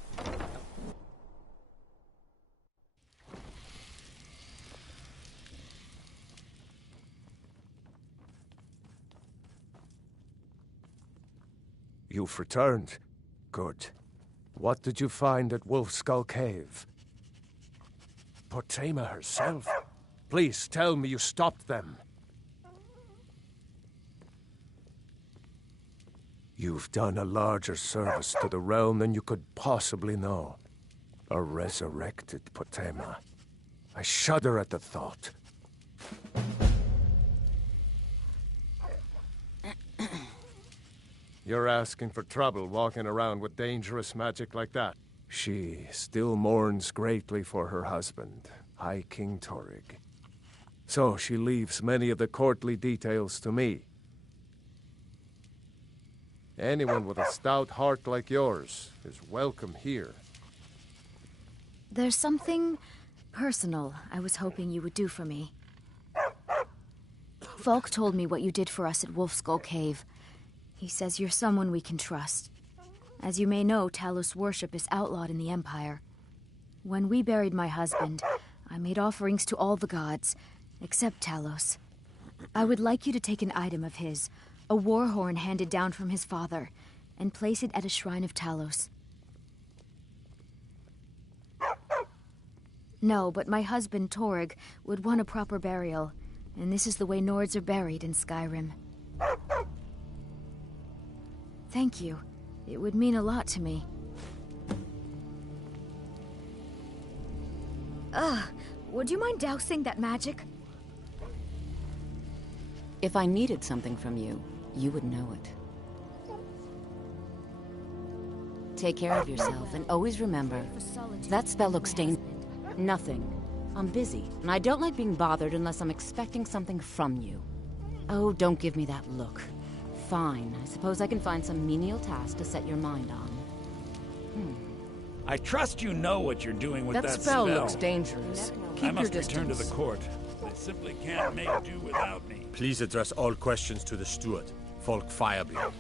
You've returned. Good. What did you find at Wolf Skull Cave? Potema herself? Please tell me you stopped them. You've done a larger service to the realm than you could possibly know. A resurrected Potema. I shudder at the thought. You're asking for trouble walking around with dangerous magic like that. She still mourns greatly for her husband, High King Torig. So she leaves many of the courtly details to me. Anyone with a stout heart like yours is welcome here. There's something personal I was hoping you would do for me. Falk told me what you did for us at Wolfskull Cave. He says you're someone we can trust. As you may know, Talos worship is outlawed in the Empire. When we buried my husband, I made offerings to all the gods, except Talos. I would like you to take an item of his, a war horn handed down from his father, and place it at a shrine of Talos. No, but my husband, Torig, would want a proper burial, and this is the way Nords are buried in Skyrim. Thank you. It would mean a lot to me. Would you mind dousing that magic? If I needed something from you, you would know it. Take care of yourself, and always remember, that spell looks dangerous. Nothing. I'm busy, and I don't like being bothered unless I'm expecting something from you. Oh, don't give me that look. Fine, I suppose I can find some menial task to set your mind on. I trust you know what you're doing with that spell looks dangerous. Keep I must your return to distance. the court. They simply can't make do without me. Please address all questions to the steward, Falk Fireblade.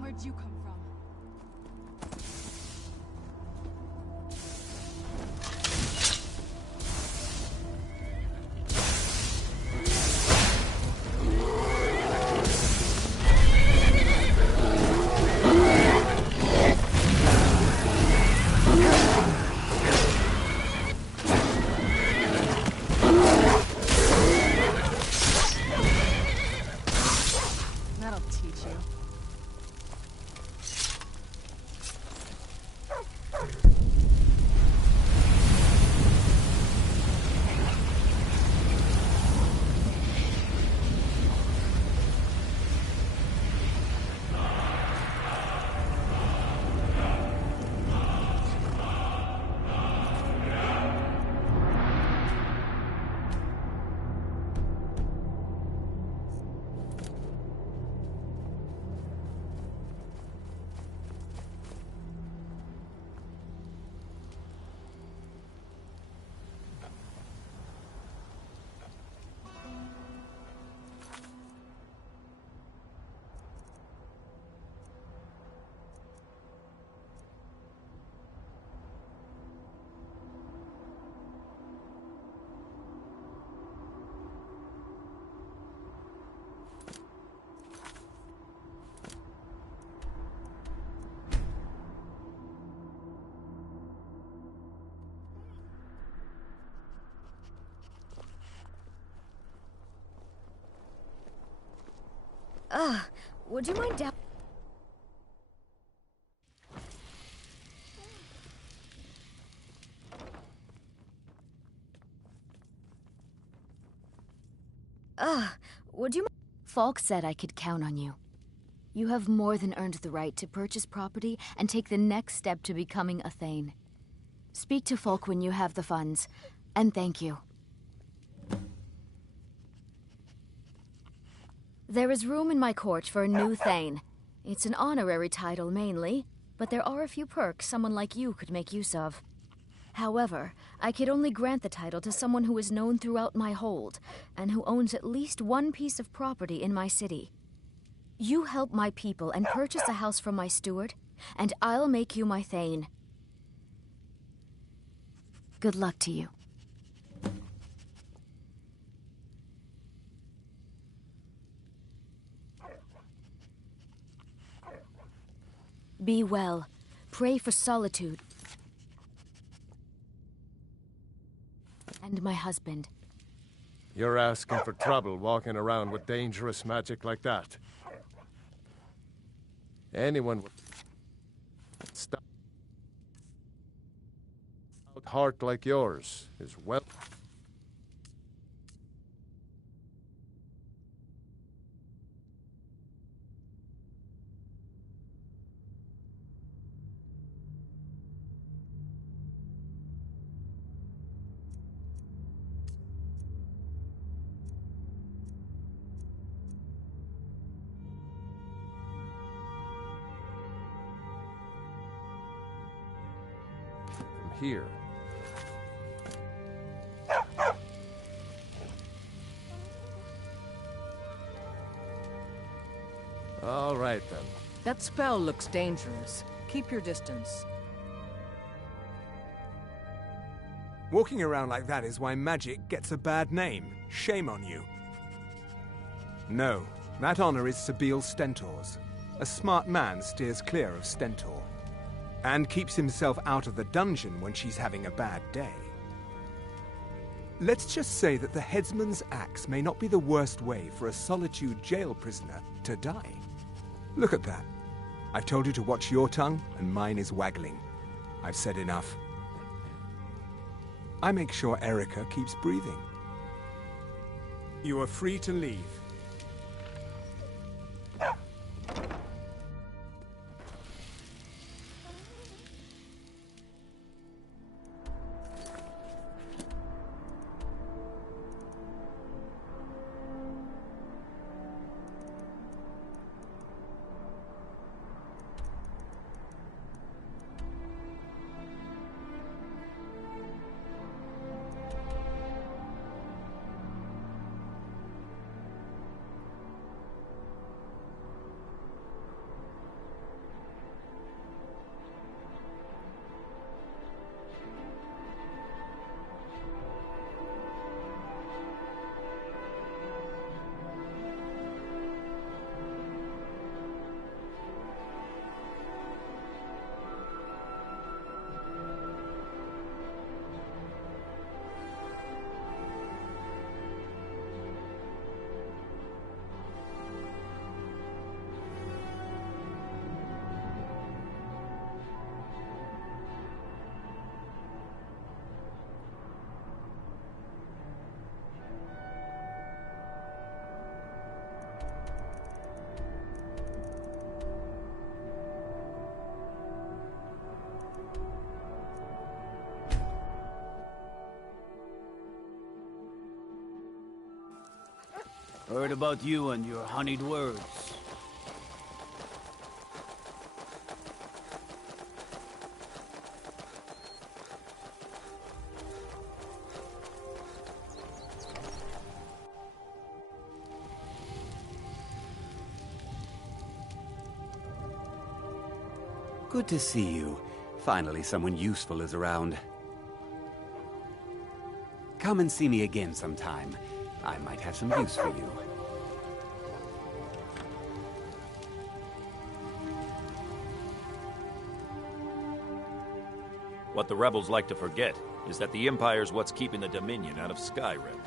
Where'd you come from? That'll teach you. Would you mind down? Would you? Falk said I could count on you. You have more than earned the right to purchase property and take the next step to becoming a Thane. Speak to Falk when you have the funds, and thank you. There is room in my court for a new Thane. It's an honorary title mainly, but there are a few perks someone like you could make use of. However, I could only grant the title to someone who is known throughout my hold, and who owns at least one piece of property in my city. You help my people and purchase a house from my steward, and I'll make you my Thane. Good luck to you. Be well. Pray for solitude. And my husband. You're asking for trouble walking around with dangerous magic like that. Anyone with a heart like yours is well. Here. All right, then. That spell looks dangerous. Keep your distance. Walking around like that is why magic gets a bad name. Shame on you. No, that honor is Sabeel Stentor's. A smart man steers clear of Stentor, and keeps himself out of the dungeon when she's having a bad day. Let's just say that the headsman's axe may not be the worst way for a Solitude jail prisoner to die. Look at that. I've told you to watch your tongue, and mine is waggling. I've said enough. I make sure Erica keeps breathing. You are free to leave. Heard about you and your honeyed words. Good to see you. Finally, someone useful is around. Come and see me again sometime. I might have some use for you. What the rebels like to forget is that the Empire's what's keeping the Dominion out of Skyrim.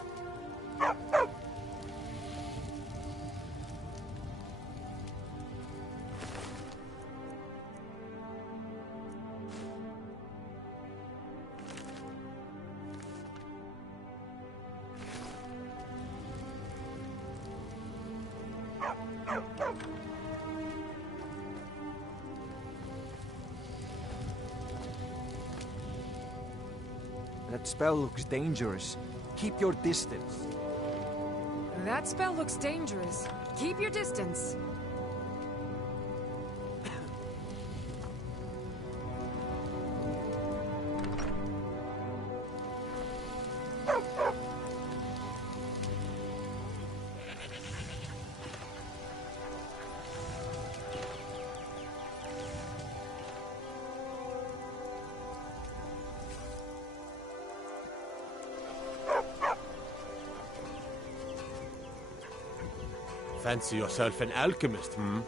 That spell looks dangerous. Keep your distance. That spell looks dangerous. Keep your distance. Fancy yourself an alchemist, hmm?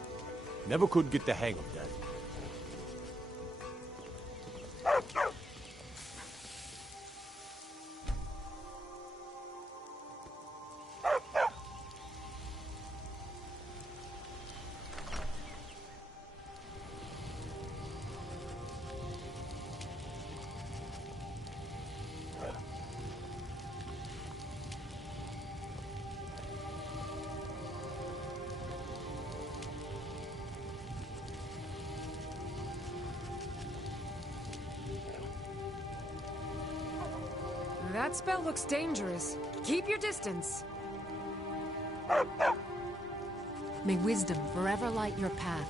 Never could get the hang of that. That spell looks dangerous. Keep your distance. May wisdom forever light your path.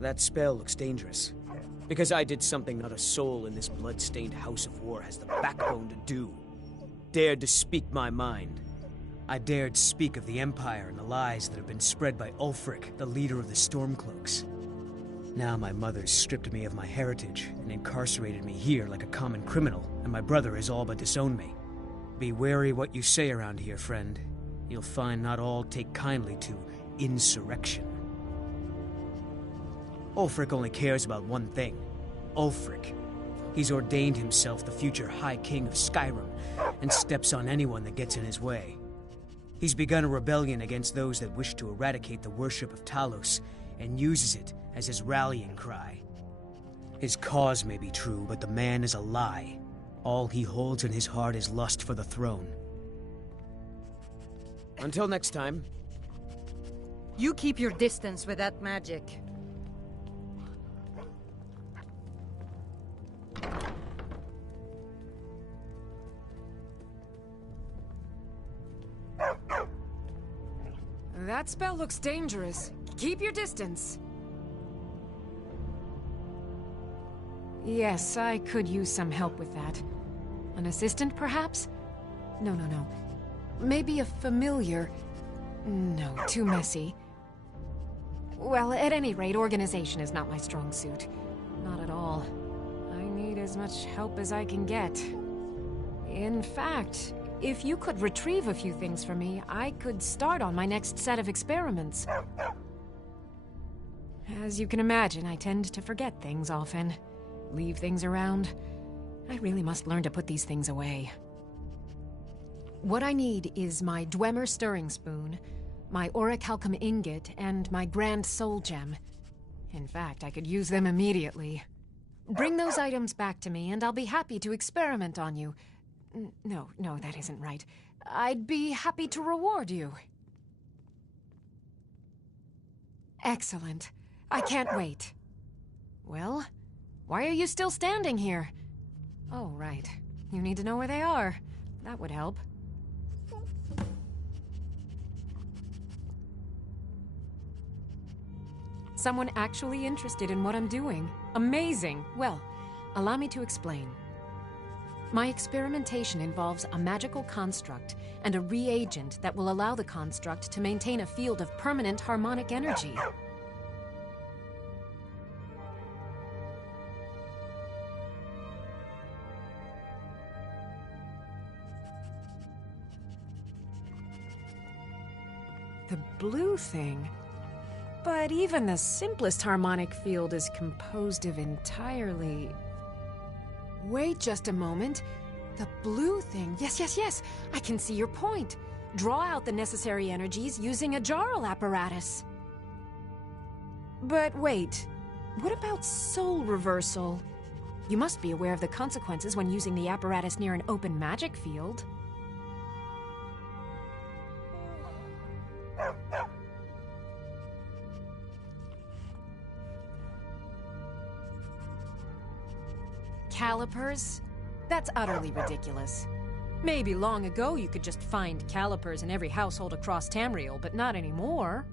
That spell looks dangerous. Because I did something not a soul in this blood-stained house of war has the backbone to do. Dared to speak my mind. I dared speak of the Empire and the lies that have been spread by Ulfric, the leader of the Stormcloaks. Now my mother's stripped me of my heritage and incarcerated me here like a common criminal, and my brother has all but disowned me. Be wary what you say around here, friend. You'll find not all take kindly to insurrection. Ulfric only cares about one thing. Ulfric. He's ordained himself the future High King of Skyrim, and steps on anyone that gets in his way. He's begun a rebellion against those that wish to eradicate the worship of Talos, and uses it as his rallying cry. His cause may be true, but the man is a lie. All he holds in his heart is lust for the throne. Until next time. You keep your distance with that magic. That spell looks dangerous. Keep your distance. Yes, I could use some help with that. An assistant, perhaps? No. Maybe a familiar. No, too messy. Well, at any rate, organization is not my strong suit. Not at all. I need as much help as I can get. In fact, if you could retrieve a few things for me, I could start on my next set of experiments. As you can imagine, I tend to forget things often. Leave things around. I really must learn to put these things away. What I need is my Dwemer stirring spoon, my orichalcum ingot, and my Grand Soul Gem. In fact, I could use them immediately. Bring those items back to me, and I'll be happy to experiment on you. No, that isn't right. I'd be happy to reward you. Excellent. I can't wait. Well, why are you still standing here? Oh, right. You need to know where they are. That would help. Someone actually interested in what I'm doing. Amazing! Well, allow me to explain. My experimentation involves a magical construct and a reagent that will allow the construct to maintain a field of permanent harmonic energy. The blue thing? But even the simplest harmonic field is composed of entirely... Wait just a moment. The blue thing. Yes. I can see your point. Draw out the necessary energies using a Jarl apparatus. But wait, what about soul reversal? You must be aware of the consequences when using the apparatus near an open magic field. Calipers? That's utterly ridiculous. Maybe long ago you could just find calipers in every household across Tamriel, but not anymore.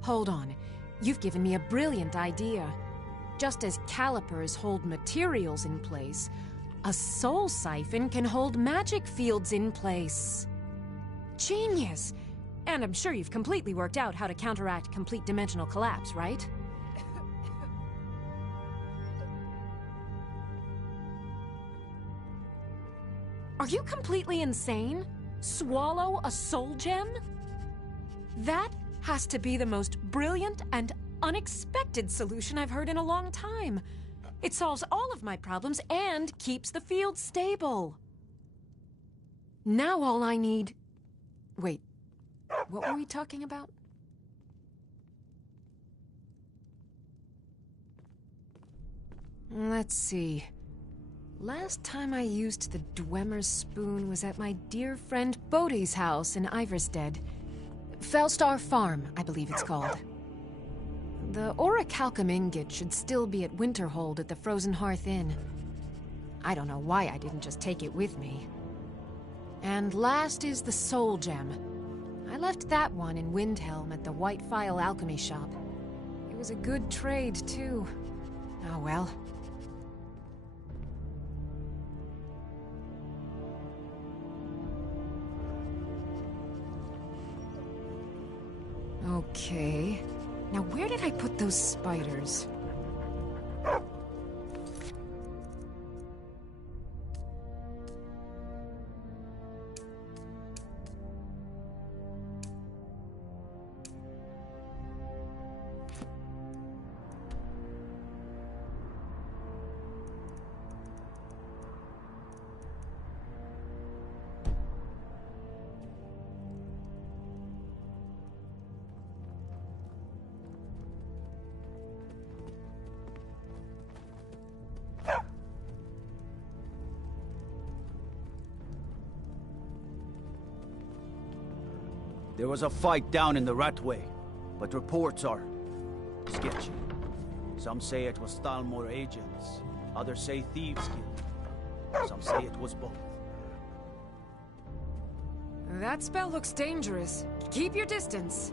Hold on. You've given me a brilliant idea. Just as calipers hold materials in place, a soul siphon can hold magic fields in place. Genius! And I'm sure you've completely worked out how to counteract complete dimensional collapse, right? Are you completely insane? Swallow a soul gem? That has to be the most brilliant and unexpected solution I've heard in a long time. It solves all of my problems and keeps the field stable. Now all I need... Wait, what were we talking about? Let's see. Last time I used the Dwemer's spoon was at my dear friend Bodhi's house in Iverstead. Fellstar Farm, I believe it's called. The orichalcum ingot should still be at Winterhold at the Frozen Hearth Inn. I don't know why I didn't just take it with me. And last is the soul gem. I left that one in Windhelm at the White Phial Alchemy Shop. It was a good trade, too. Oh well. Okay. Now where did I put those spiders? There was a fight down in the Ratway, but reports are sketchy. Some say it was Thalmor agents, others say thieves killed. Some say it was both. That spell looks dangerous. Keep your distance.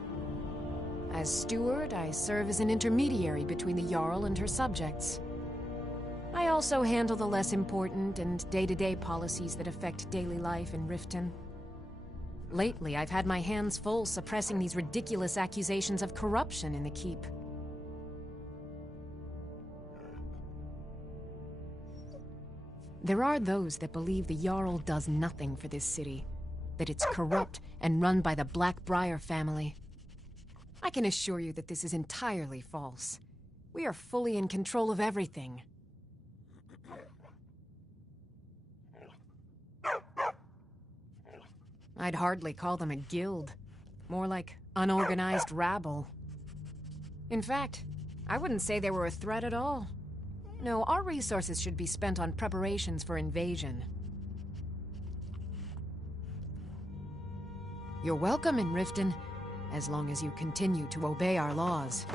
As steward, I serve as an intermediary between the Jarl and her subjects. I also handle the less important and day-to-day policies that affect daily life in Riften. Lately, I've had my hands full suppressing these ridiculous accusations of corruption in the keep. There are those that believe the Jarl does nothing for this city, that it's corrupt and run by the Blackbriar family. I can assure you that this is entirely false. We are fully in control of everything. I'd hardly call them a guild. More like unorganized rabble. In fact, I wouldn't say they were a threat at all. No, our resources should be spent on preparations for invasion. You're welcome in Riften. as long as you continue to obey our laws.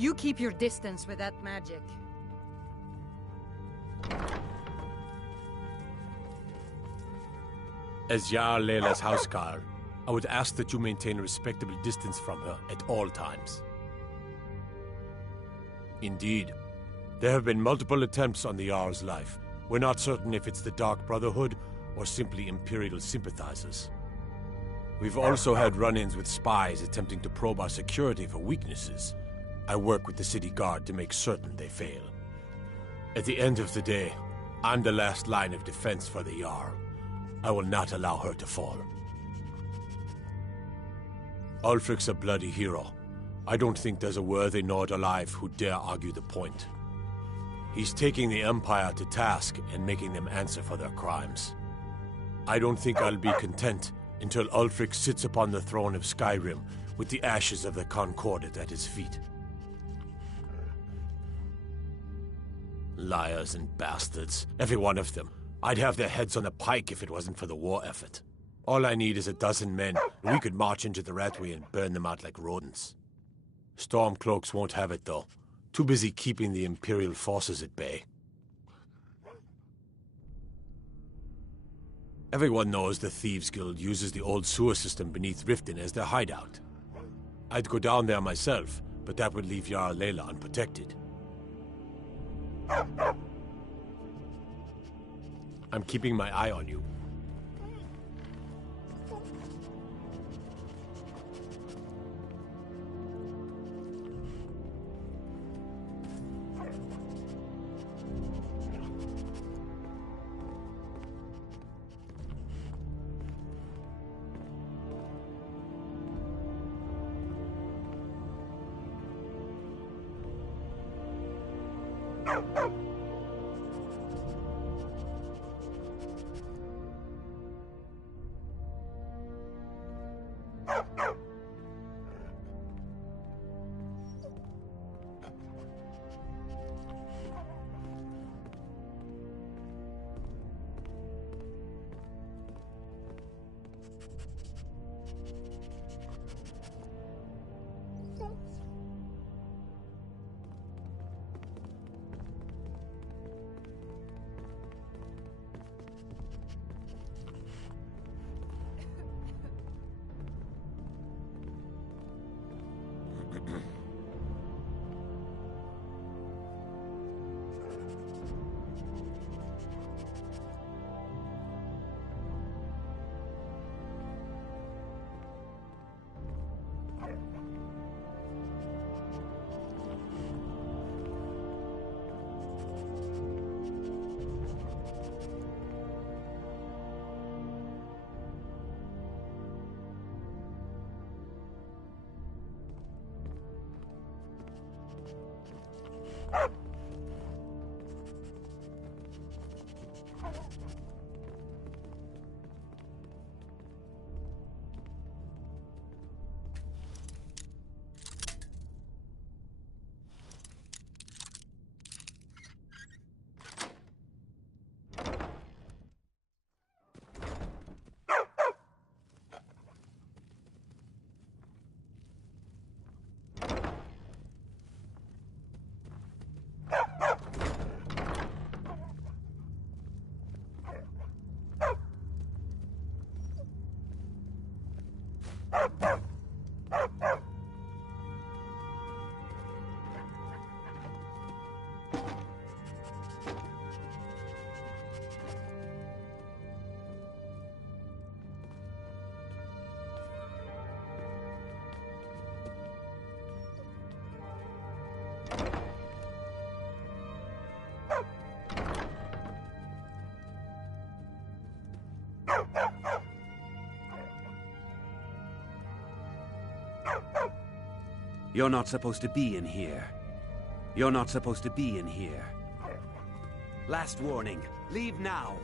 You keep your distance with that magic. As Jarl Leila's housecarl, I would ask that you maintain a respectable distance from her at all times. Indeed, there have been multiple attempts on the Jarl's life. We're not certain if it's the Dark Brotherhood or simply Imperial sympathizers. We've also had run-ins with spies attempting to probe our security for weaknesses. I work with the city guard to make certain they fail. At the end of the day, I'm the last line of defense for the Jarl. I will not allow her to fall. Ulfric's a bloody hero. I don't think there's a worthy Nord alive who dare argue the point. He's taking the Empire to task and making them answer for their crimes. I don't think I'll be content until Ulfric sits upon the throne of Skyrim with the ashes of the Concordat at his feet. Liars and bastards, every one of them. I'd have their heads on a pike if it wasn't for the war effort. All I need is a dozen men, and we could march into the Ratway and burn them out like rodents. Stormcloaks won't have it, though. Too busy keeping the Imperial forces at bay. Everyone knows the Thieves Guild uses the old sewer system beneath Riften as their hideout. I'd go down there myself, but that would leave Jarl Leila unprotected. I'm keeping my eye on you. You're not supposed to be in here. You're not supposed to be in here. Last warning. Leave now.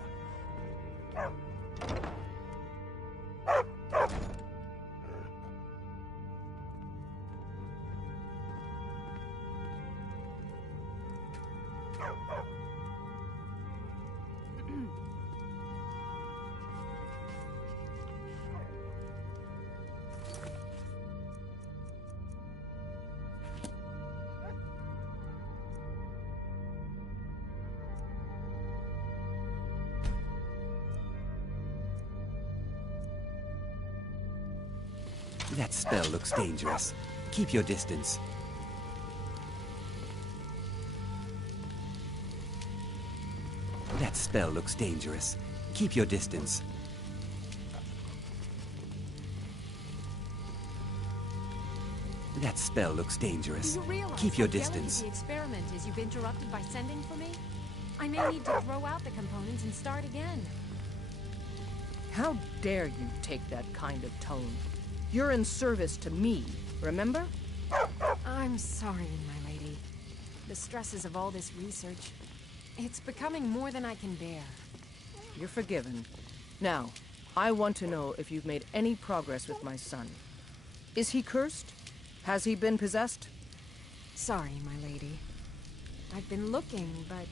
That spell looks dangerous. Keep your distance. That spell looks dangerous. Keep your distance. That spell looks dangerous. Do you realize Keep your how delicate distance. the experiment is you've interrupted by sending for me? I may need to throw out the components and start again. How dare you take that kind of tone? You're in service to me, remember? I'm sorry, my lady. The stresses of all this research, it's becoming more than I can bear. You're forgiven. Now, I want to know if you've made any progress with my son. Is he cursed? Has he been possessed? Sorry, my lady. I've been looking, but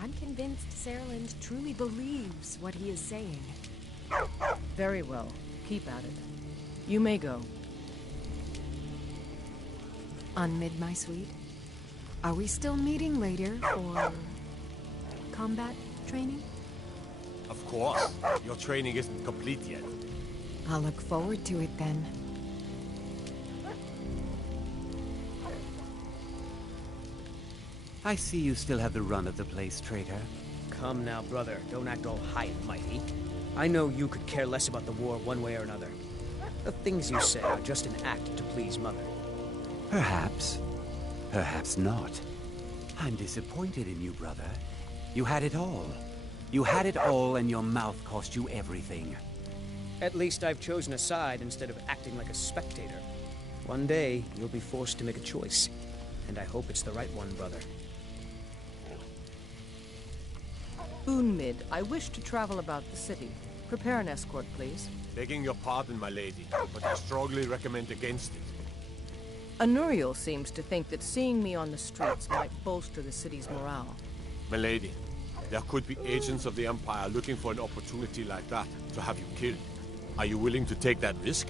I'm convinced Serland truly believes what he is saying. Very well. Keep at it. You may go. Unmid, my sweet. Are we still meeting later for combat training? Of course. Your training isn't complete yet. I'll look forward to it then. I see you still have the run of the place, traitor. Come now, brother. Don't act all high and mighty. I know you could care less about the war one way or another. The things you say are just an act to please Mother. Perhaps. Perhaps not. I'm disappointed in you, brother. You had it all. You had it all, and your mouth cost you everything. At least I've chosen a side instead of acting like a spectator. One day, you'll be forced to make a choice. And I hope it's the right one, brother. Unmid, I wish to travel about the city. Prepare an escort, please. Begging your pardon, my lady, but I strongly recommend against it. Anuriel seems to think that seeing me on the streets might bolster the city's morale. My lady, there could be agents of the Empire looking for an opportunity like that to have you killed. Are you willing to take that risk?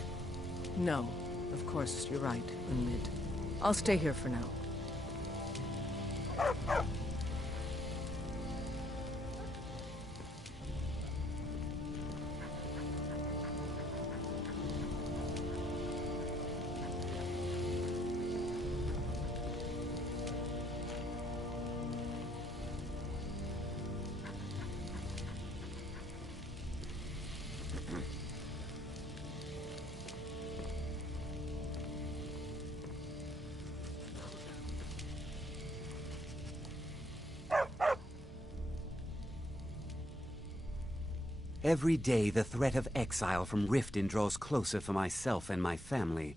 No. Of course, you're right, Unmid. I'll stay here for now. Every day, the threat of exile from Riften draws closer for myself and my family.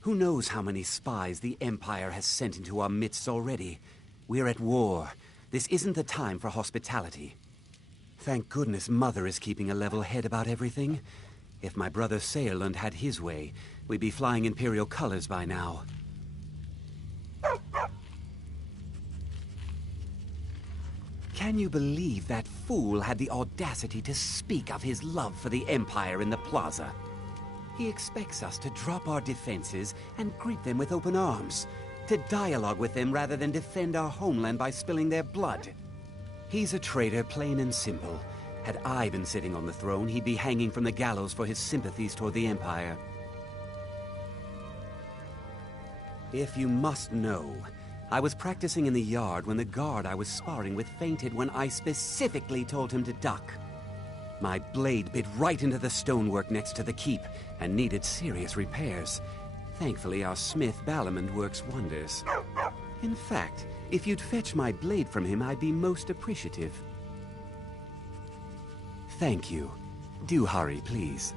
Who knows how many spies the Empire has sent into our midst already? We're at war. This isn't the time for hospitality. Thank goodness Mother is keeping a level head about everything. If my brother Saerlund had his way, we'd be flying Imperial colors by now. Can you believe that fool had the audacity to speak of his love for the Empire in the plaza? He expects us to drop our defenses and greet them with open arms, to dialogue with them rather than defend our homeland by spilling their blood. He's a traitor, plain and simple. Had I been sitting on the throne, he'd be hanging from the gallows for his sympathies toward the Empire. If you must know, I was practicing in the yard when the guard I was sparring with fainted when I specifically told him to duck. My blade bit right into the stonework next to the keep and needed serious repairs. Thankfully, our smith Balamond works wonders. In fact, if you'd fetch my blade from him, I'd be most appreciative. Thank you. Do hurry, please.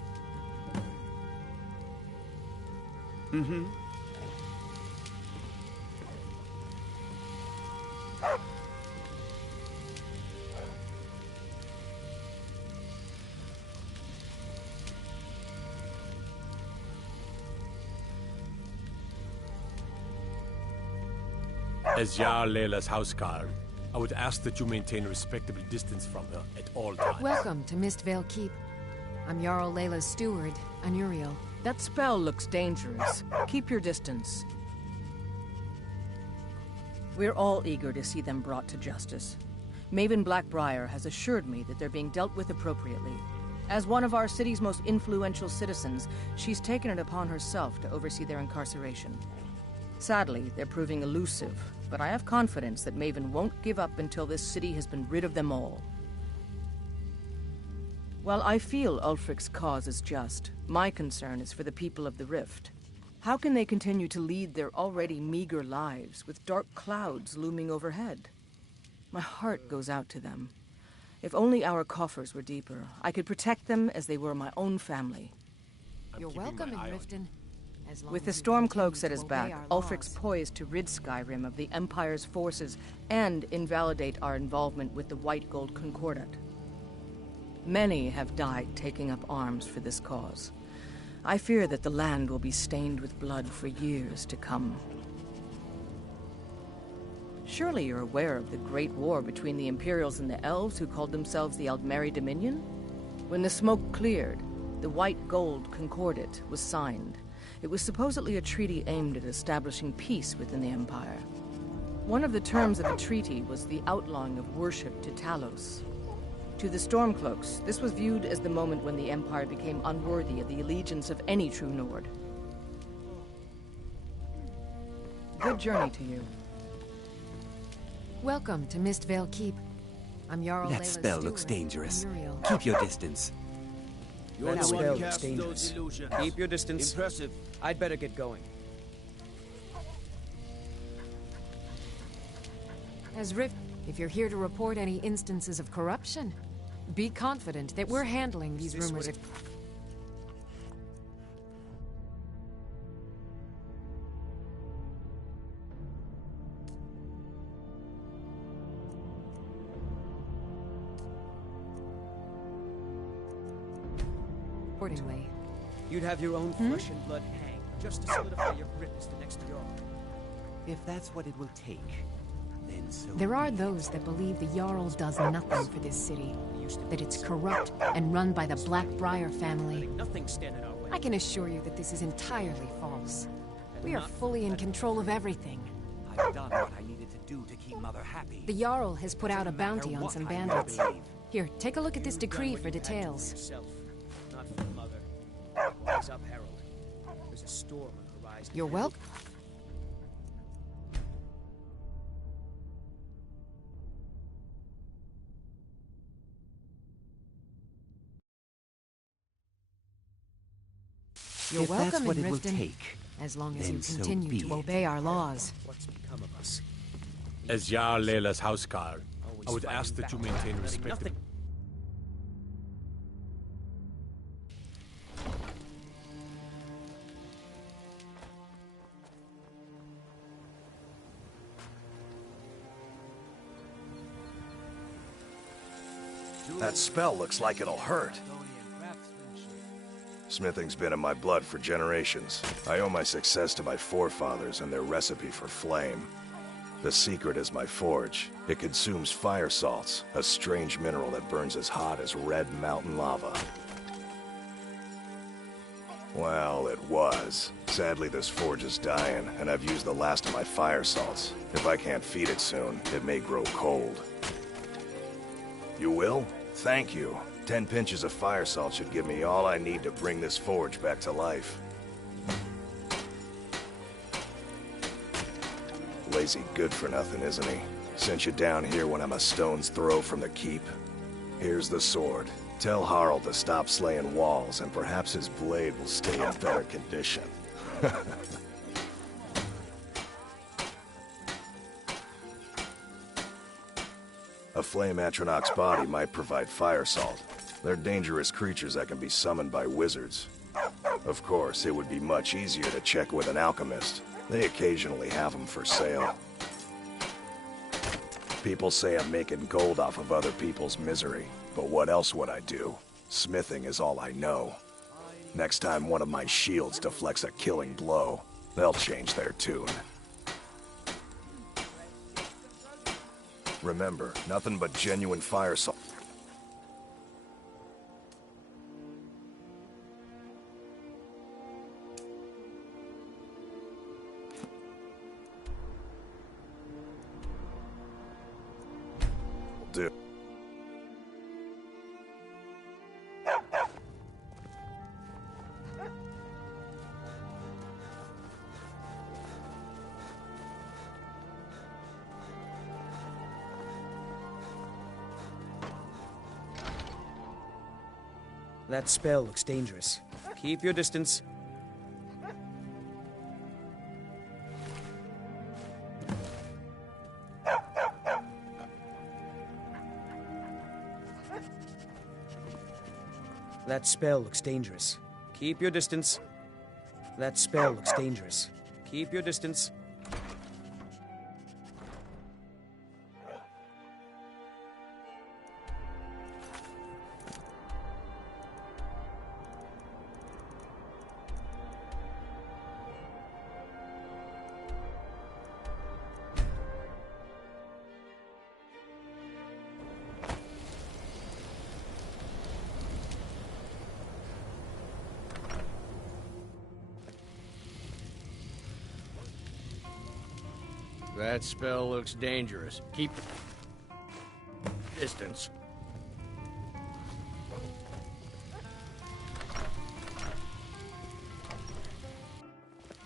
As Jarl Layla's houseguard, I would ask that you maintain a respectable distance from her at all times. Welcome to Mistvale Keep. I'm Jarl Layla's steward, Anuriel. That spell looks dangerous. Keep your distance. We're all eager to see them brought to justice. Maven Blackbriar has assured me that they're being dealt with appropriately. As one of our city's most influential citizens, she's taken it upon herself to oversee their incarceration. Sadly, they're proving elusive, but I have confidence that Maven won't give up until this city has been rid of them all. While I feel Ulfric's cause is just, my concern is for the people of the Rift. How can they continue to lead their already meager lives with dark clouds looming overhead? My heart goes out to them. If only our coffers were deeper, I could protect them as they were my own family. You're welcome in Riften. With the Stormcloaks at his back, Ulfric's poised to rid Skyrim of the Empire's forces and invalidate our involvement with the White Gold Concordat. Many have died taking up arms for this cause. I fear that the land will be stained with blood for years to come. Surely you're aware of the Great War between the Imperials and the Elves who called themselves the Aldmeri Dominion? When the smoke cleared, the White Gold Concordat was signed. It was supposedly a treaty aimed at establishing peace within the Empire. One of the terms of the treaty was the outlawing of worship to Talos. To the Stormcloaks, this was viewed as the moment when the Empire became unworthy of the allegiance of any true Nord. Good journey to you. Welcome to Mistvale Keep. I'm Jarl That Layla's spell steward, looks dangerous. Anuriel. Keep your distance. That the spell one looks casts dangerous. those illusions. Keep your distance. Impressive. I'd better get going. As Rift, if you're here to report any instances of corruption, be confident that we're handling these rumors. Accordingly. You'd have your own flesh and blood hang, just to solidify your grip as the next Jarl. If that's what it will take, then so There are be it. those that believe the Jarl does nothing for this city, that it's corrupt and run by the Blackbriar family. Nothing stand in our way. I can assure you that this is entirely false. We are fully in control of everything. I've done what I needed to do to keep Mother happy. The Jarl has put out a bounty on what some I may bandits. believe. Here, take a look at this decree for details. Yourself, not for Mother. Rise up, Herald. There's a storm on the horizon. You're welcome. You're If welcome that's what in it will Riften, take, as long as then you so continue be to it. obey our laws. What's become of us? As Jarl Layla's houseguard, I would fighting ask that you back, maintain a letting respectable... nothing- That spell looks like it'll hurt. Smithing's been in my blood for generations. I owe my success to my forefathers and their recipe for flame. The secret is my forge. It consumes fire salts, a strange mineral that burns as hot as red mountain lava. Well, it was. Sadly, this forge is dying, and I've used the last of my fire salts. If I can't feed it soon, it may grow cold. You will? Thank you. 10 pinches of fire salt should give me all I need to bring this forge back to life. Lazy good for nothing, isn't he? Sent you down here when I'm a stone's throw from the keep. Here's the sword. Tell Harald to stop slaying walls, and perhaps his blade will stay in better condition. A flame Atronach's body might provide fire salt. They're dangerous creatures that can be summoned by wizards. Of course, it would be much easier to check with an alchemist. They occasionally have them for sale. People say I'm making gold off of other people's misery, but what else would I do? Smithing is all I know. Next time one of my shields deflects a killing blow, they'll change their tune. Remember, nothing but genuine fire salt. Do. That spell looks dangerous. Keep your distance. That spell looks dangerous. Keep your distance. That spell looks dangerous. Keep your distance. That spell looks dangerous. Keep distance.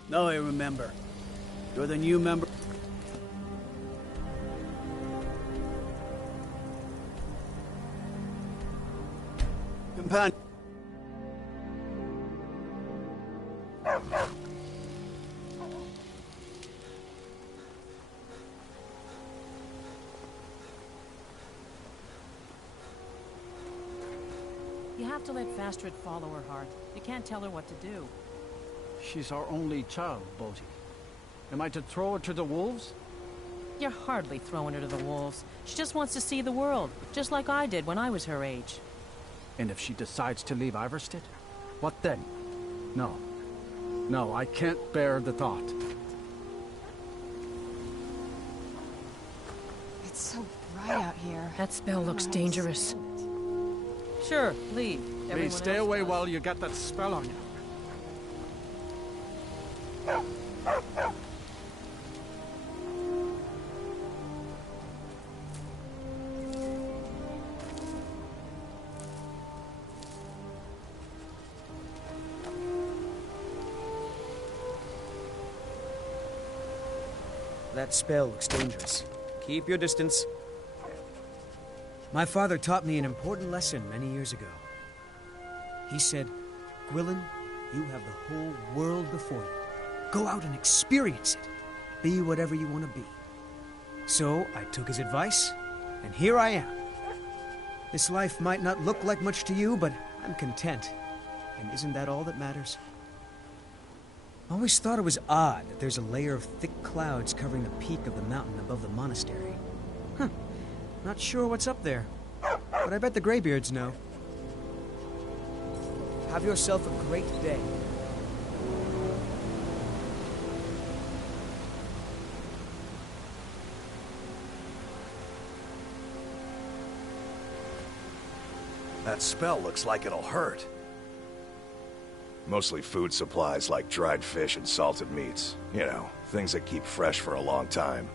Now I remember. You're the new member. Companion. You have to let Fastrid follow her heart. You can't tell her what to do. She's our only child, Bosie. Am I to throw her to the wolves? You're hardly throwing her to the wolves. She just wants to see the world, just like I did when I was her age. And if she decides to leave Iverstead? What then? No. No, I can't bear the thought. It's so bright out here. That spell looks dangerous. Sure, leave. Please stay away while you get that spell on you. That spell looks dangerous. Keep your distance. My father taught me an important lesson many years ago. He said, Gwilyn, you have the whole world before you. Go out and experience it. Be whatever you want to be. So I took his advice, and here I am. This life might not look like much to you, but I'm content. And isn't that all that matters? I always thought it was odd that there's a layer of thick clouds covering the peak of the mountain above the monastery. Huh. Not sure what's up there, but I bet the Greybeards know. Have yourself a great day. That spell looks like it'll hurt. Mostly food supplies like dried fish and salted meats. You know, things that keep fresh for a long time.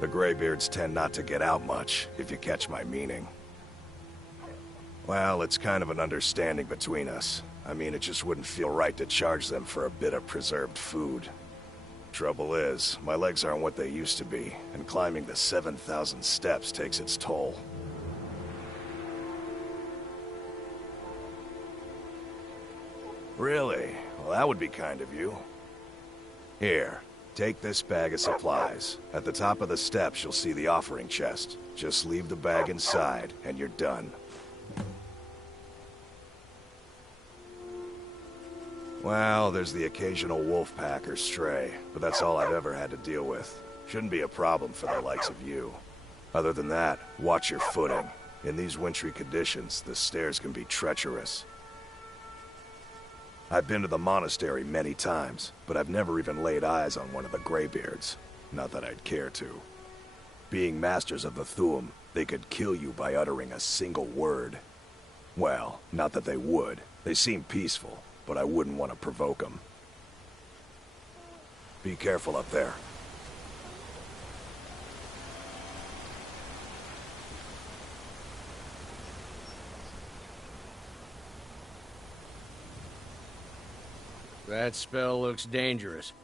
The Greybeards tend not to get out much, if you catch my meaning. Well, it's kind of an understanding between us. I mean, it just wouldn't feel right to charge them for a bit of preserved food. Trouble is, my legs aren't what they used to be, and climbing the 7,000 steps takes its toll. Really? Well, that would be kind of you. Here, take this bag of supplies. At the top of the steps, you'll see the offering chest. Just leave the bag inside, and you're done. Well, there's the occasional wolf pack or stray, but that's all I've ever had to deal with. Shouldn't be a problem for the likes of you. Other than that, watch your footing. In these wintry conditions, the stairs can be treacherous. I've been to the monastery many times, but I've never even laid eyes on one of the Greybeards. Not that I'd care to. Being masters of the Thu'um, they could kill you by uttering a single word. Well, not that they would. They seem peaceful, but I wouldn't want to provoke them. Be careful up there. That spell looks dangerous.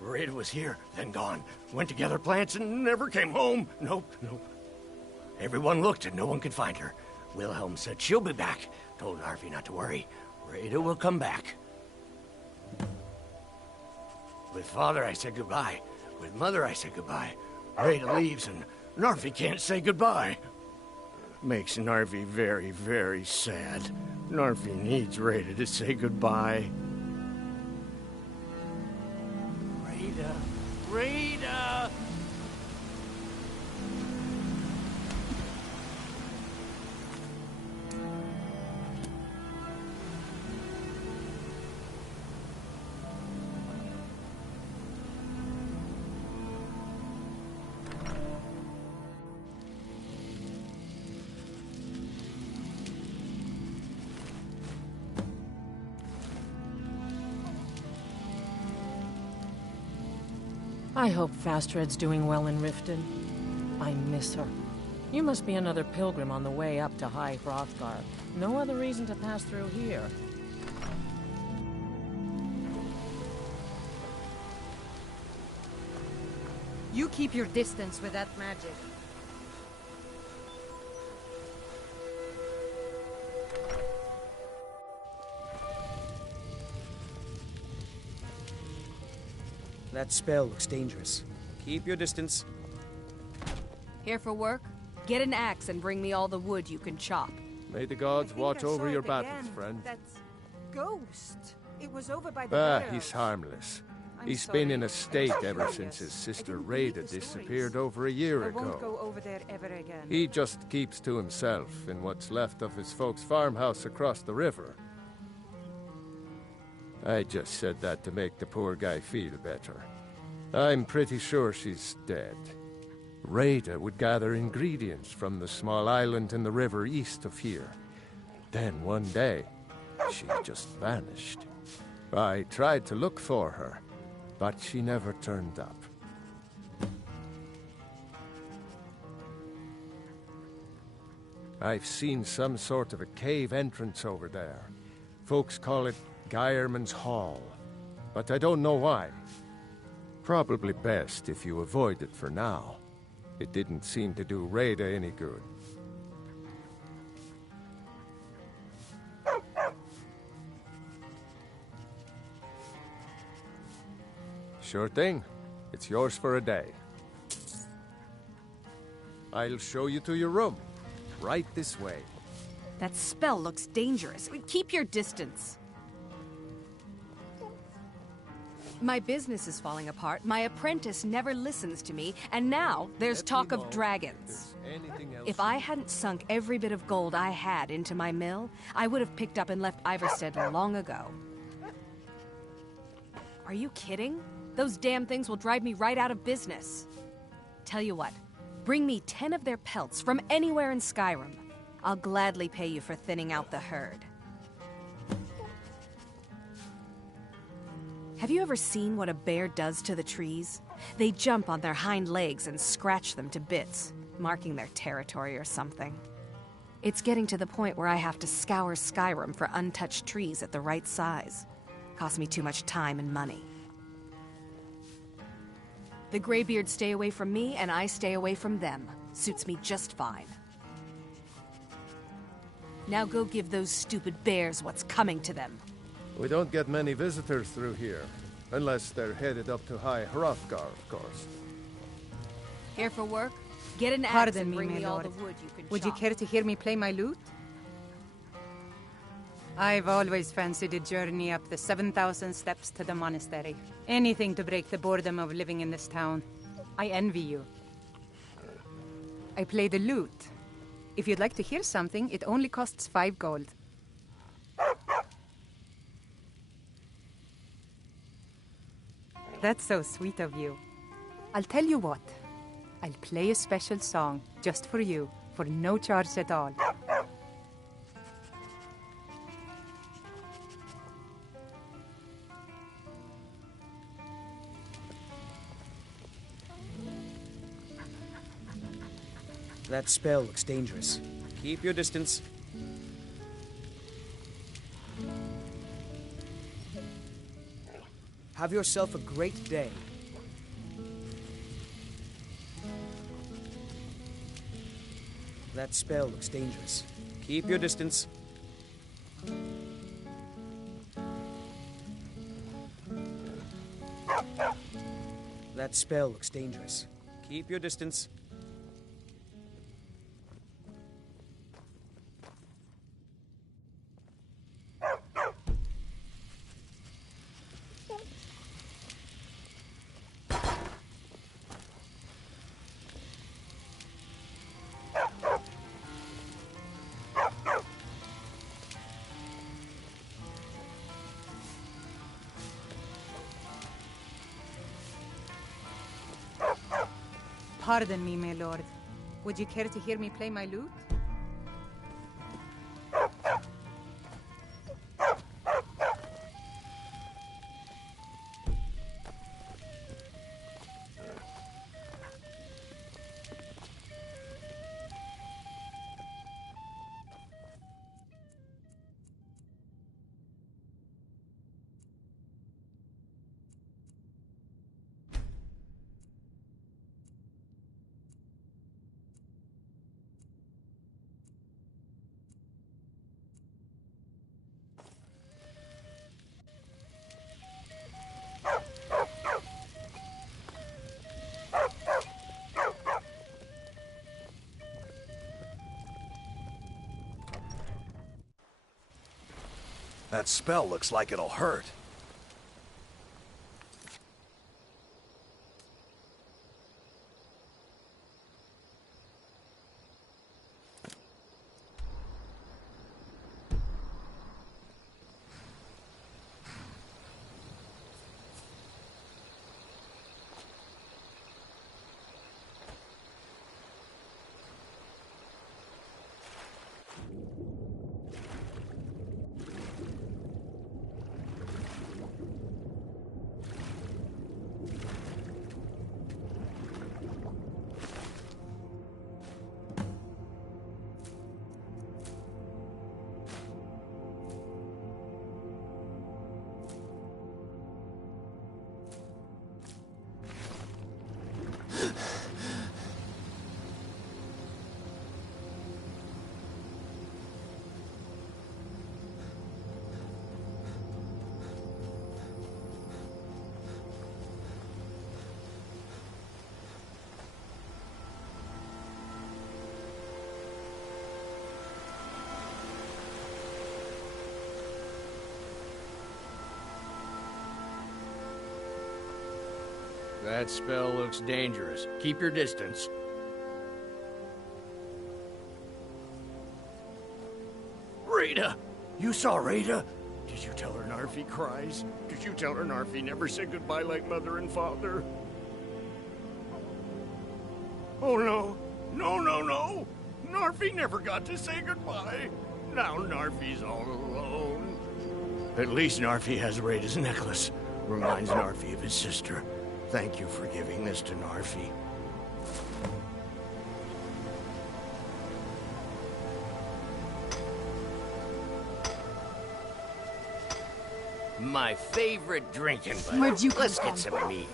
Rada was here, then gone. Went to gather plants and never came home. Nope. Everyone looked and no one could find her. Wilhelm said she'll be back. Told Narvi not to worry. Rada will come back. With Father, I said goodbye. With Mother, I said goodbye. Rada leaves and Narvi can't say goodbye. Makes Narvi very, very sad. Narvi needs Rada to say goodbye. Rada! I hope Fastred's doing well in Riften. I miss her. You must be another pilgrim on the way up to High Hrothgar. No other reason to pass through here. You keep your distance with that magic. That spell looks dangerous. Keep your distance. Here for work? Get an axe and bring me all the wood you can chop. May the gods watch over your battles, friend. That's Ghost. It was over by the barrels. He's harmless. He's been in a state ever since his sister Rada disappeared over a year ago. I won't go over there ever again. He just keeps to himself in what's left of his folks' farmhouse across the river. I just said that to make the poor guy feel better. I'm pretty sure she's dead. Rada would gather ingredients from the small island in the river east of here. Then one day, she just vanished. I tried to look for her, but she never turned up. I've seen some sort of a cave entrance over there. Folks call it Geirman's Hall, but I don't know why. Probably best if you avoid it for now. It didn't seem to do Rada any good. Sure thing. It's yours for a day. I'll show you to your room. Right this way. That spell looks dangerous. Keep your distance. My business is falling apart, my apprentice never listens to me, and now there's talk of dragons. If I hadn't sunk every bit of gold I had into my mill, I would have picked up and left Ivarstead long ago. Are you kidding? Those damn things will drive me right out of business. Tell you what, bring me 10 of their pelts from anywhere in Skyrim. I'll gladly pay you for thinning out the herd. Have you ever seen what a bear does to the trees? They jump on their hind legs and scratch them to bits, marking their territory or something. It's getting to the point where I have to scour Skyrim for untouched trees at the right size. Costs me too much time and money. The Greybeards stay away from me, and I stay away from them. Suits me just fine. Now go give those stupid bears what's coming to them. We don't get many visitors through here, unless they're headed up to High Hrothgar, of course. Here for work? Get an axe Pardon and me, bring my me all lord. the wood you can Would you chop. care to hear me play my lute? I've always fancied a journey up the 7,000 steps to the monastery. Anything to break the boredom of living in this town. I envy you. I play the lute. If you'd like to hear something, it only costs 5 gold. That's so sweet of you. I'll tell you what. I'll play a special song just for you, for no charge at all. That spell looks dangerous. Keep your distance. Have yourself a great day. That spell looks dangerous. Keep your distance. That spell looks dangerous. Keep your distance. Pardon me, my lord. Would you care to hear me play my lute? That spell looks like it'll hurt. That spell looks dangerous. Keep your distance. Rita! You saw Rita? Did you tell her Narfi cries? Did you tell her Narfi never said goodbye like mother and father? Oh no! No, no, no! Narfi never got to say goodbye! Now Narfi's all alone. At least Narfi has Rita's necklace. Reminds Narfi of his sister. Thank you for giving this to Narfi. My favorite drinking buddy. Where'd you come Let's from? get some meat.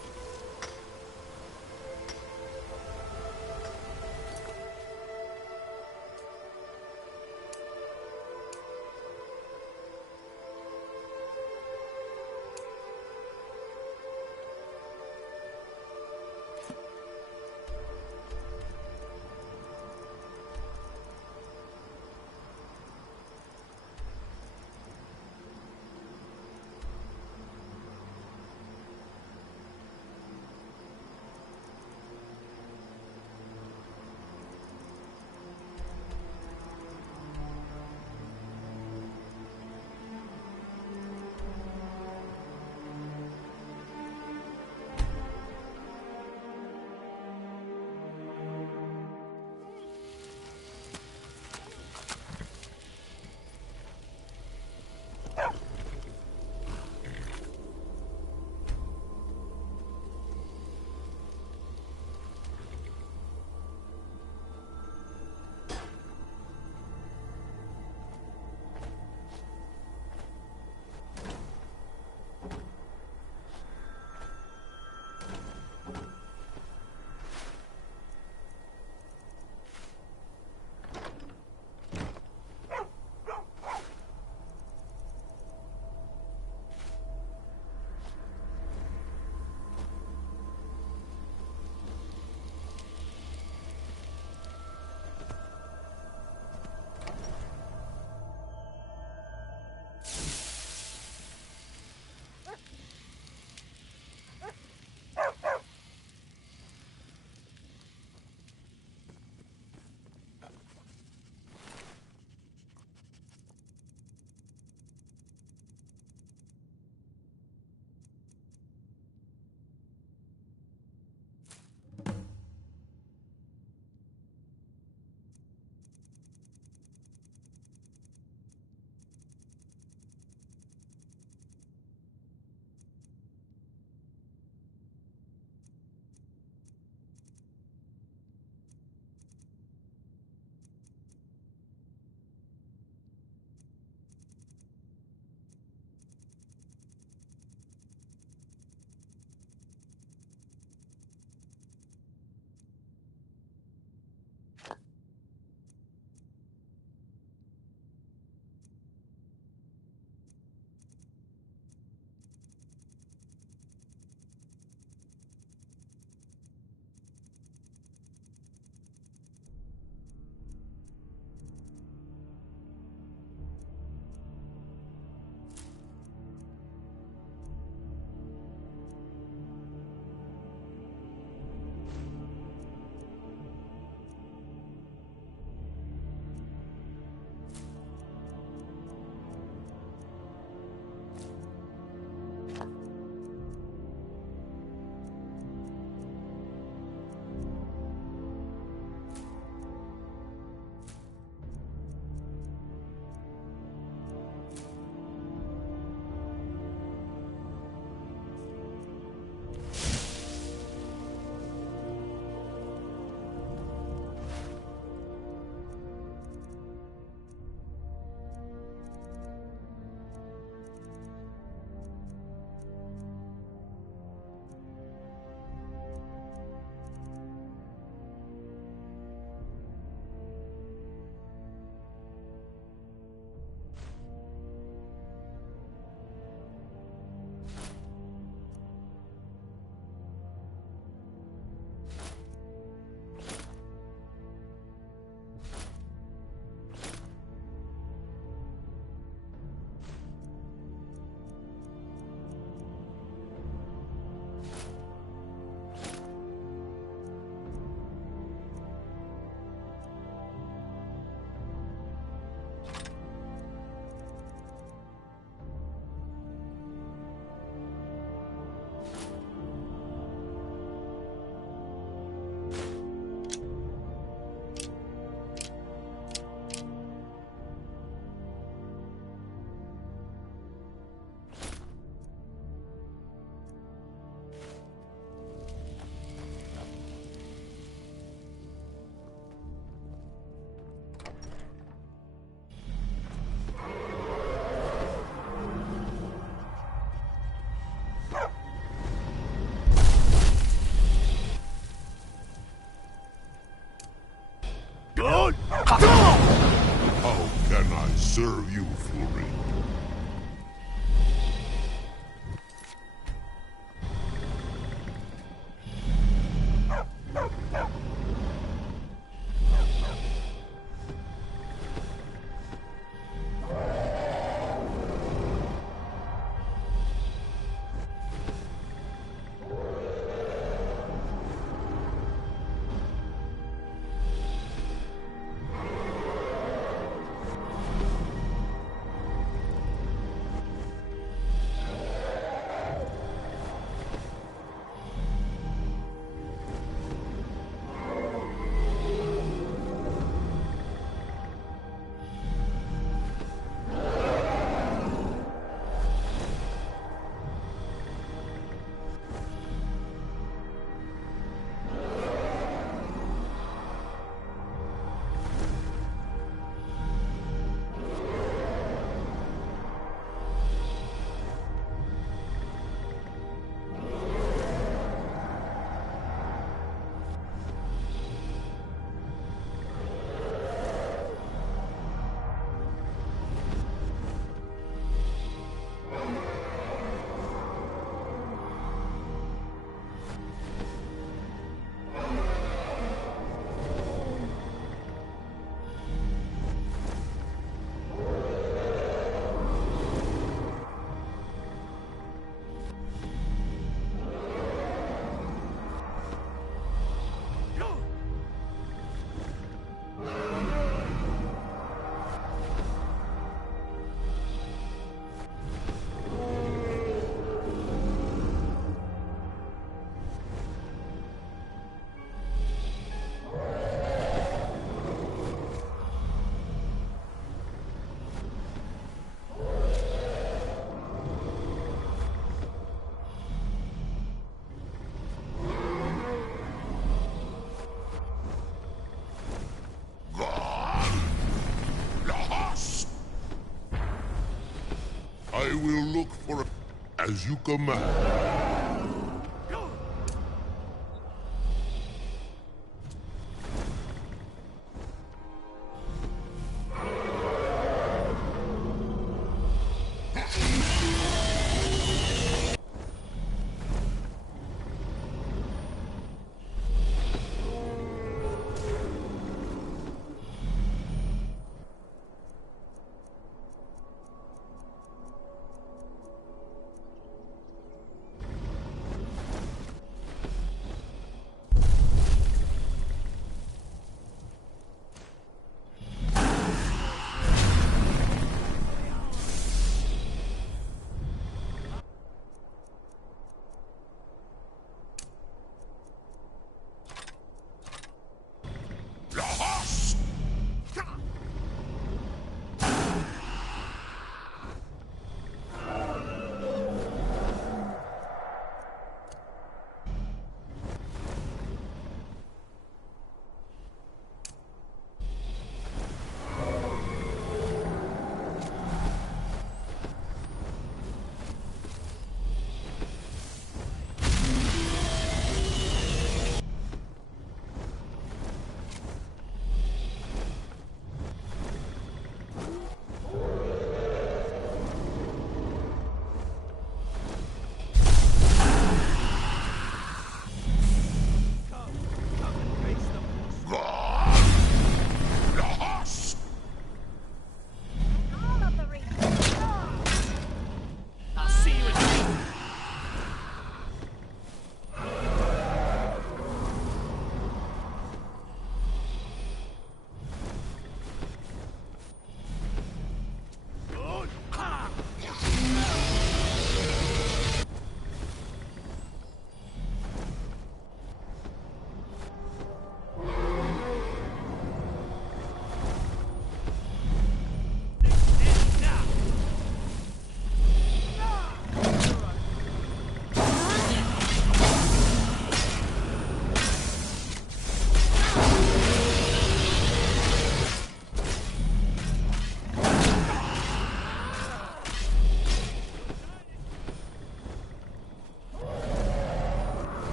can I serve you, Fury? I will look for as you command.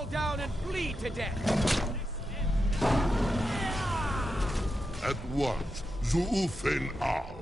fall down and bleed to death! At once, Zuufen Al.